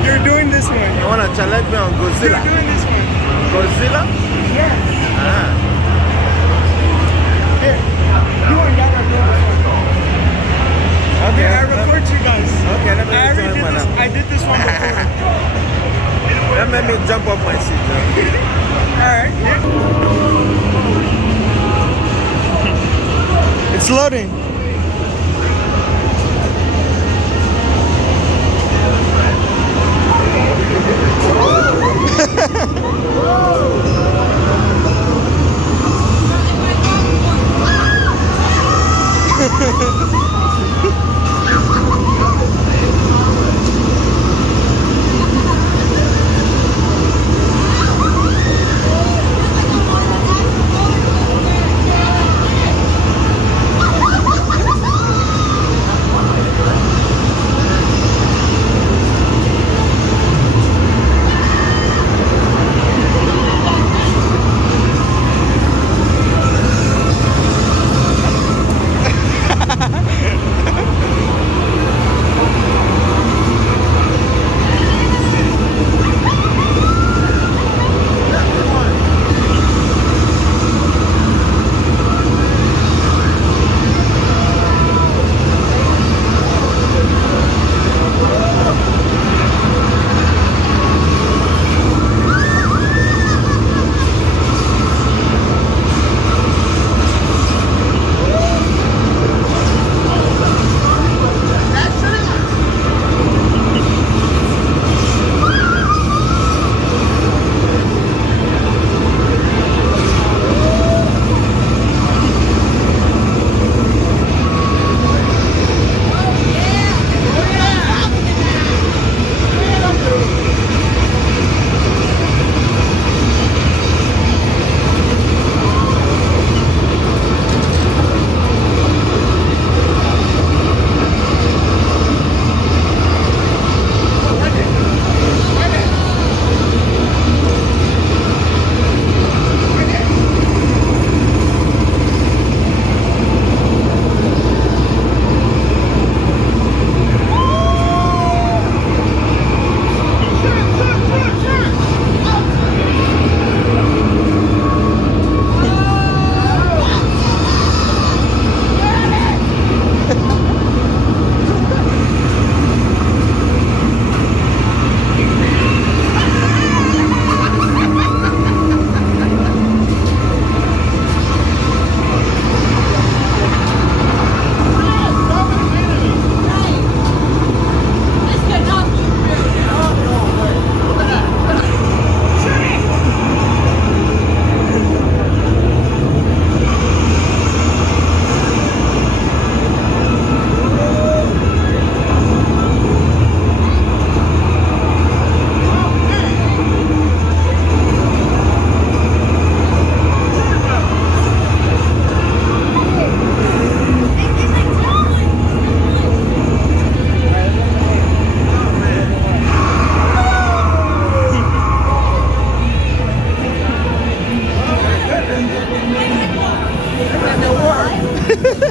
You're doing this one. You wanna challenge me on You're Godzilla? doing this one. Godzilla? Yes. Ah. Here. You and Dad are doing this one. Okay. Here, I record you guys. Okay, let me I already did join this. I did this one before. That made me jump off my seat. Alright. It's loading.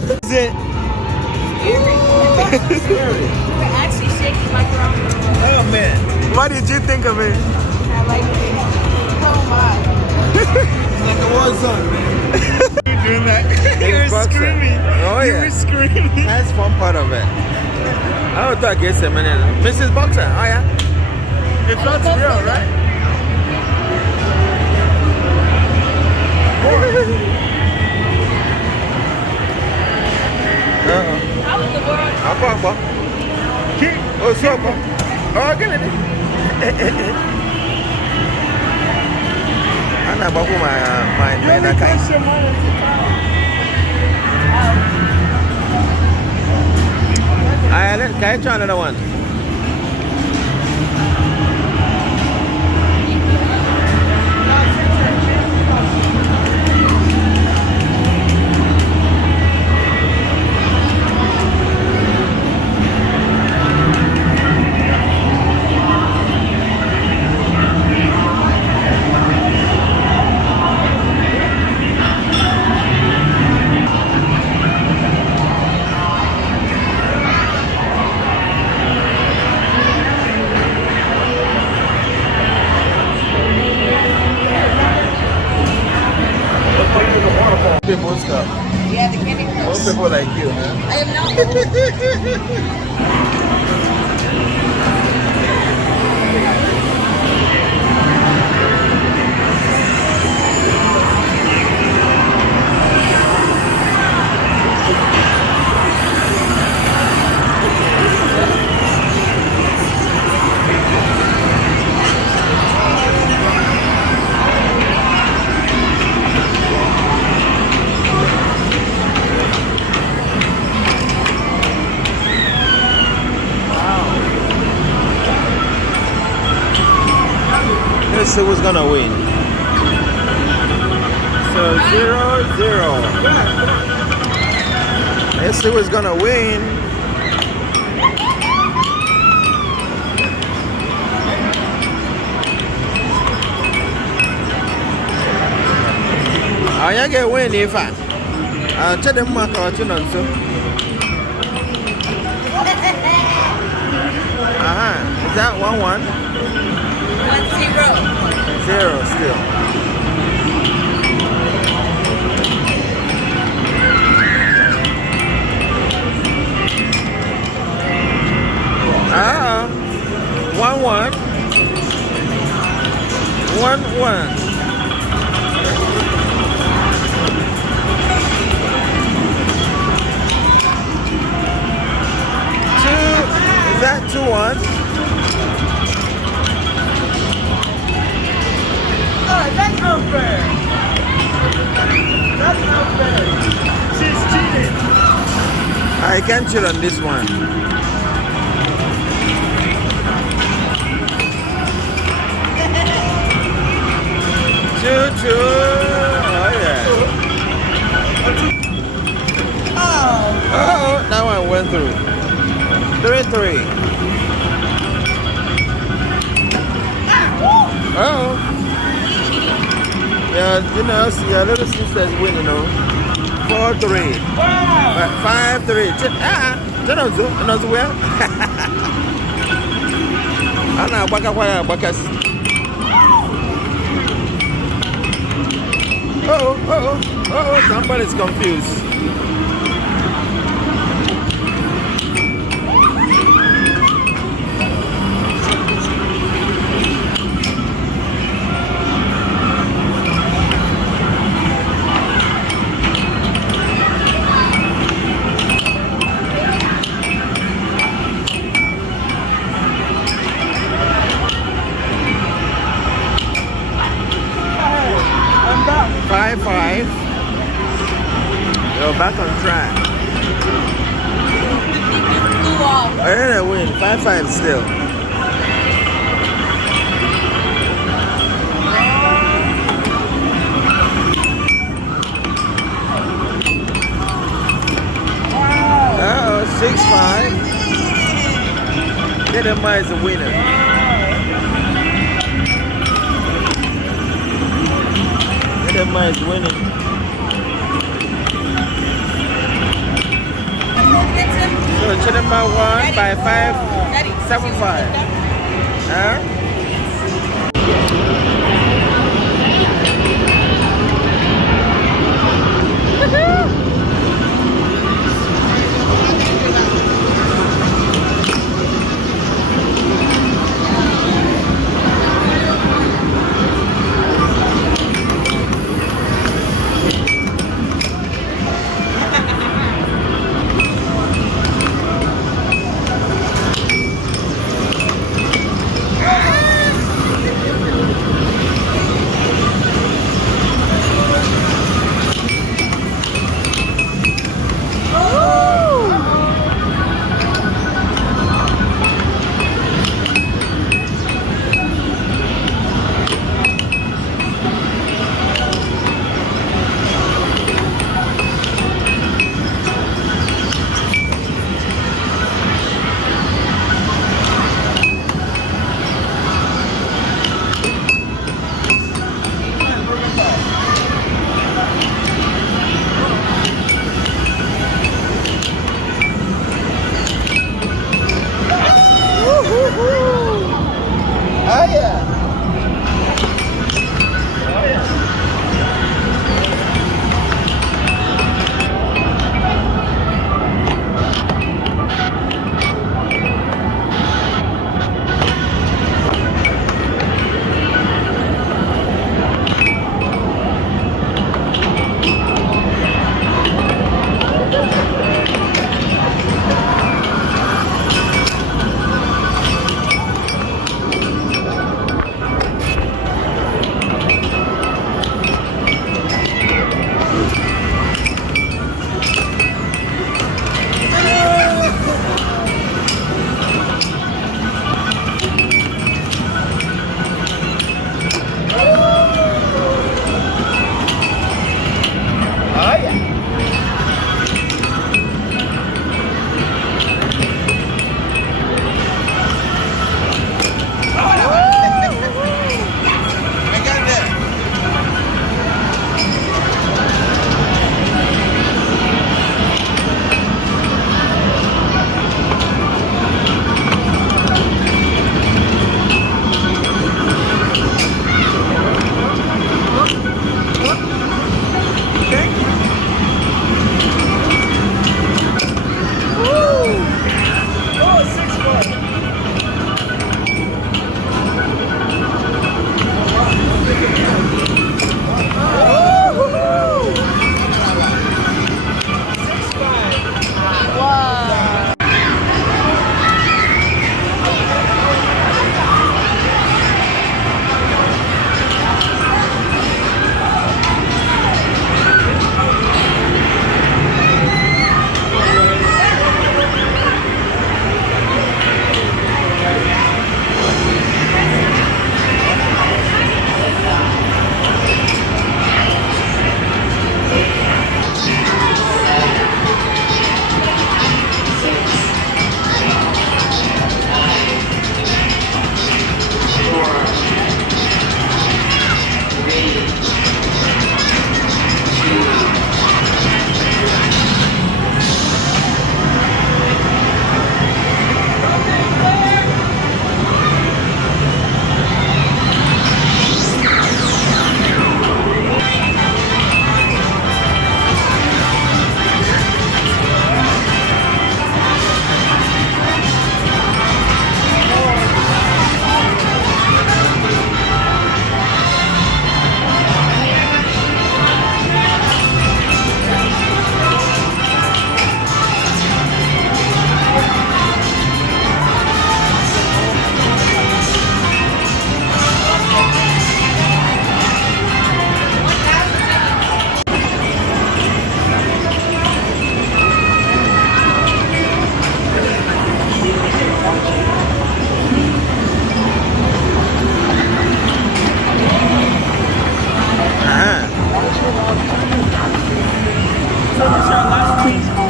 Is it? We're actually shaking like we're on the road. Oh man. What did you think of it? I like it. Oh my. It's like a war zone, man. Oh, You yeah. were screaming. That's fun part of it. I would talk yes a minute. Mrs. Boxer, oh yeah. It felt real, right? How in the world? I'll come back. Oh, so back. Oh, get it. I'm not back with my Nakai. Can I try another one? People stuff. Yeah, the candy crush. Most people like you, huh? I am not. Let's see who's gonna win. So 0-0. Let's see who's gonna win. I get win if I tell them my cartoon on so. Is that 1-1? 1-0. 0 still. Ah, 1-1. 1-1. Is that 2-1? That's unfair. That's unfair. She's cheating. I can't cheat on this one. 2-2. Oh yeah. Oh, that one went through. 3-3. Oh. Yeah, you know, your little sister's winning, you know. 4-3. 5-3. Turn on, where? I'm not back. Oh, somebody's confused. I'm back. 5-5. You're back on track. I had a win. 5-5 still. Uh-oh, 6-5. Kedema is the winner. Kedema is winning. So Chidema won by 7-5. Huh?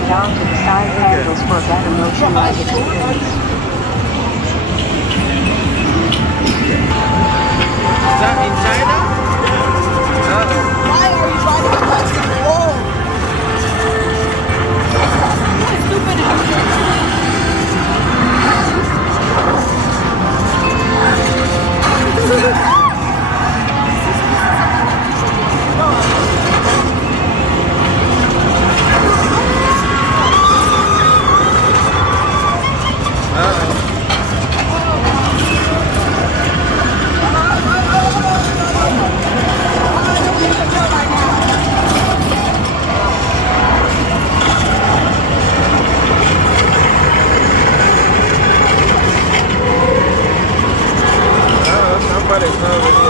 slide onto the side handles for better motion navigation. Is that in China? Why are you driving a bus in the wall? What stupid Somebody's not really.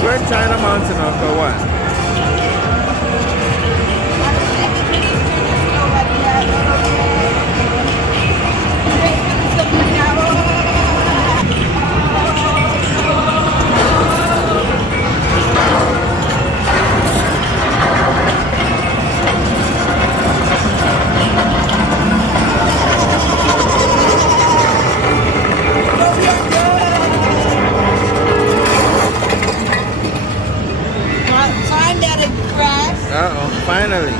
Great China Mountain or what? Finally.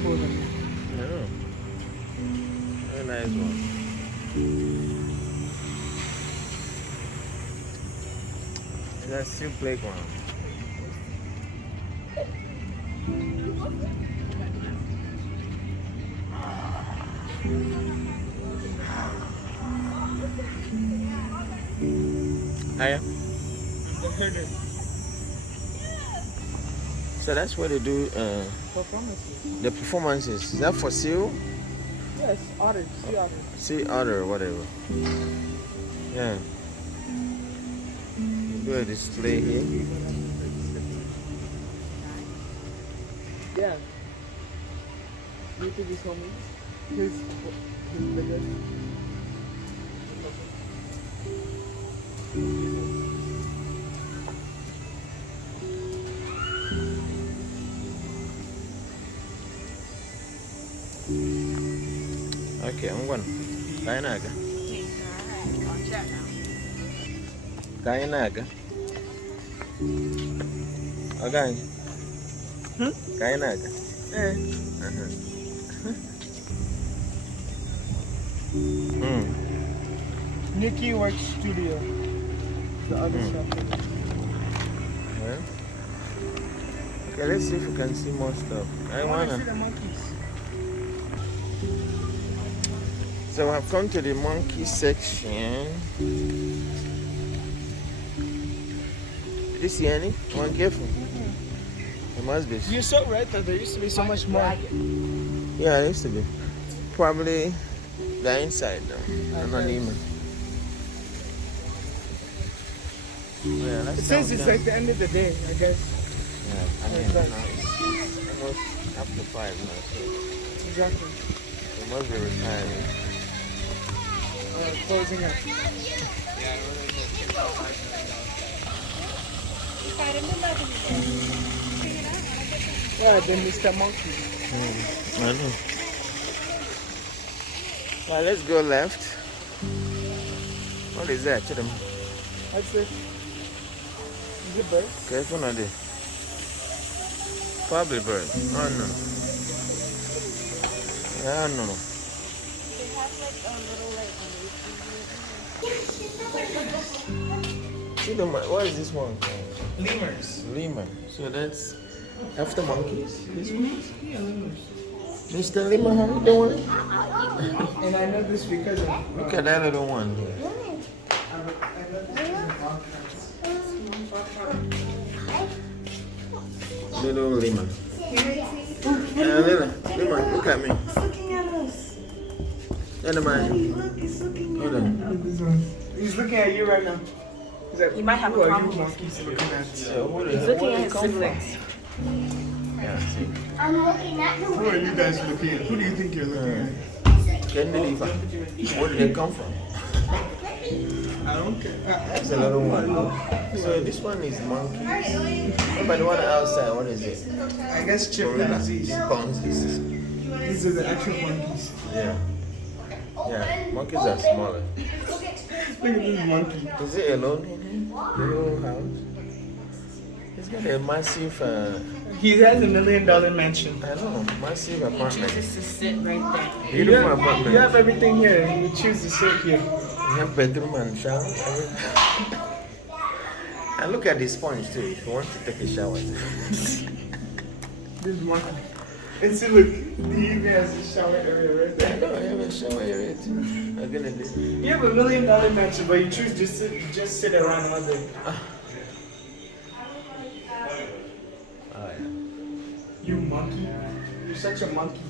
Oh. Very nice one. That's still playground. Hiya. So that's where they do Performances. the performances. Is that for seal? Yes, otter, sea otter. Sea otter or whatever. Yeah. You do a display here. Yeah. You think he's homie? His biggest. Okay, I'm going. Kaya na aga. Kaya na aga. Okay. Kaya na aga. Nikki works studio. The other stuff. Yeah. Okay, let's see if we can see more stuff. I want to see the monkeys. So I've come to the monkey section. Did you see any? One careful. There must be. You're so right that there used to be so much more. Yeah, there used to be. Probably the inside though. I'm not even. Yeah, It says it's like the end of the day, I guess. Yeah, I mean, it's almost after 5 now. So Exactly. it must be retiring. Closing up. Yeah, then Mr. Monkey. I know. Well, let's go left. What is that? To them. That's it. Is it bird? Careful not there. Probably bird. Oh no. Yeah, no. They have like a little See the what is this one? Lemurs. Lemur. So that's after monkeys. This one. Yeah, lemurs. Mr. Lemur, how you doing? And I know this because of Look at that little one here. Little Lima. Lima, look at me. He's looking at us. Look, He's looking hold at us. on. He's looking at you right now. He's like, He might have who a are problem. you monkeys looking at? So where He's did looking where at did his it come siblings. from? Yeah, see. I'm looking at the Who are you guys looking at? Who do you think you're looking at? Candy leaf. Where did they come from? I don't care. That's a little one. So this one is monkey. But the one outside, what is it? I guess chimpanzees. Chimpanzees. These are the actual monkeys. Yeah. Yeah, monkeys are smaller. Look at this monkey. Is it alone in here? The little house? He's got a massive, He has $1 million mansion. I know, massive apartment. Chooses to sit right there. Beautiful apartment. You have everything here. You choose to sit here. You have bedroom and shower, everything. And look at the sponge too, if you want to take a shower. This monkey. And see, look, he even has a shower area right I there. know, I have a shower area too. I'm gonna do. You have $1 million mansion, but you choose just sit around all day. Oh, You monkey. You're such a monkey.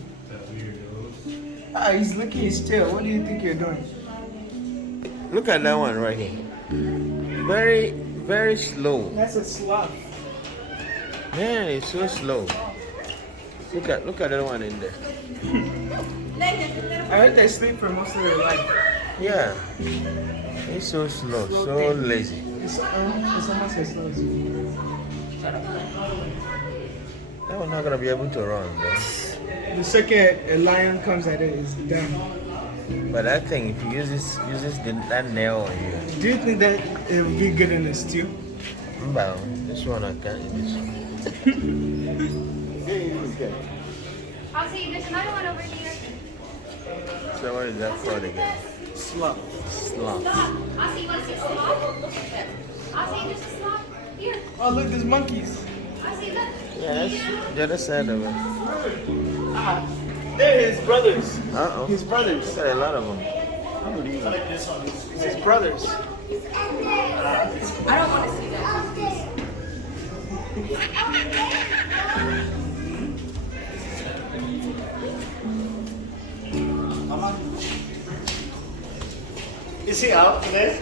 Ah, he's licking his tail. What do you think you're doing? yeah. Look at that one right here. Very, very slow. That's a sloth. Man, it's so slow. Look at that one in there. I heard they sleep for most of their life. Yeah. It's so slow, so lazy. It's almost as slow as you. That one's not gonna be able to run though. The second a lion comes at it, it's done. But I think if you use that nail on you, Do you think that it would be good in a stew? well, this one I can't eat this one. I'll see, there's another one over here. So what is that called again? Sloth. Sloth. I'll see, you want to see a sloth? I'll see, there's a sloth. Here, Oh, look, there's monkeys. I'll see, look. Yeah, that's the other side of it. Ah, they're his brothers. Uh-oh. His brothers. There's got a lot of them. It's his brothers. I don't want to see that. Is he out there?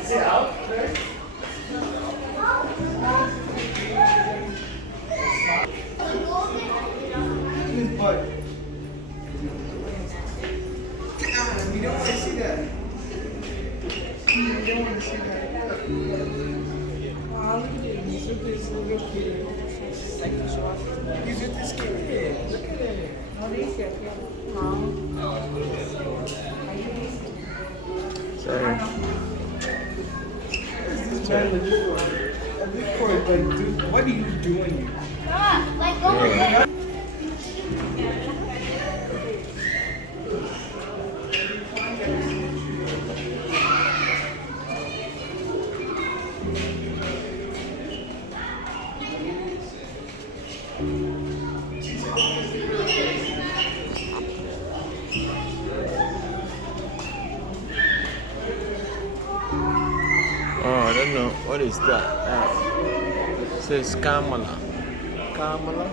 Is he out there? His butt. We don't want to see that. We don't want to see that. Oh, look at it. He's with this little kid. He's with this kid. Look at it. Sorry. This man legit. At this point, like, dude, what are you doing here? Ah, like over there. Oh, I don't know. What is that? It says Kamala. Kamala?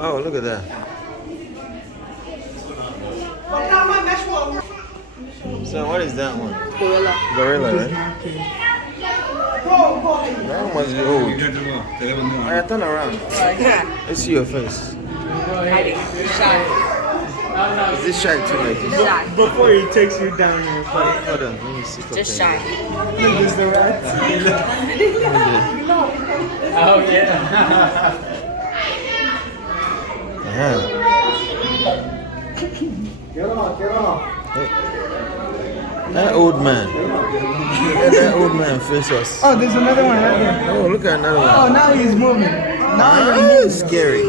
Oh, look at that. So what is that one? Gorilla. Gorilla, right? That one must be old. Alright, turn around. Let's see your face. Hiding. Shy. Is this shy too? Like this? Shy. Before he takes you down in your fight. Hold on, let me see. Just shy. Look, there's the rat. Oh yeah. That old man. Let that old man face us. Oh, there's another one right there. Oh, look at another one. Oh, now he's moving. Now he's moving. Scary.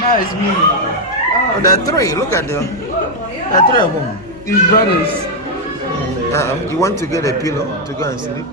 Now it's moving. Oh, there are three. Look at them. There are three of them. His brothers. You want to get a pillow to go and sleep?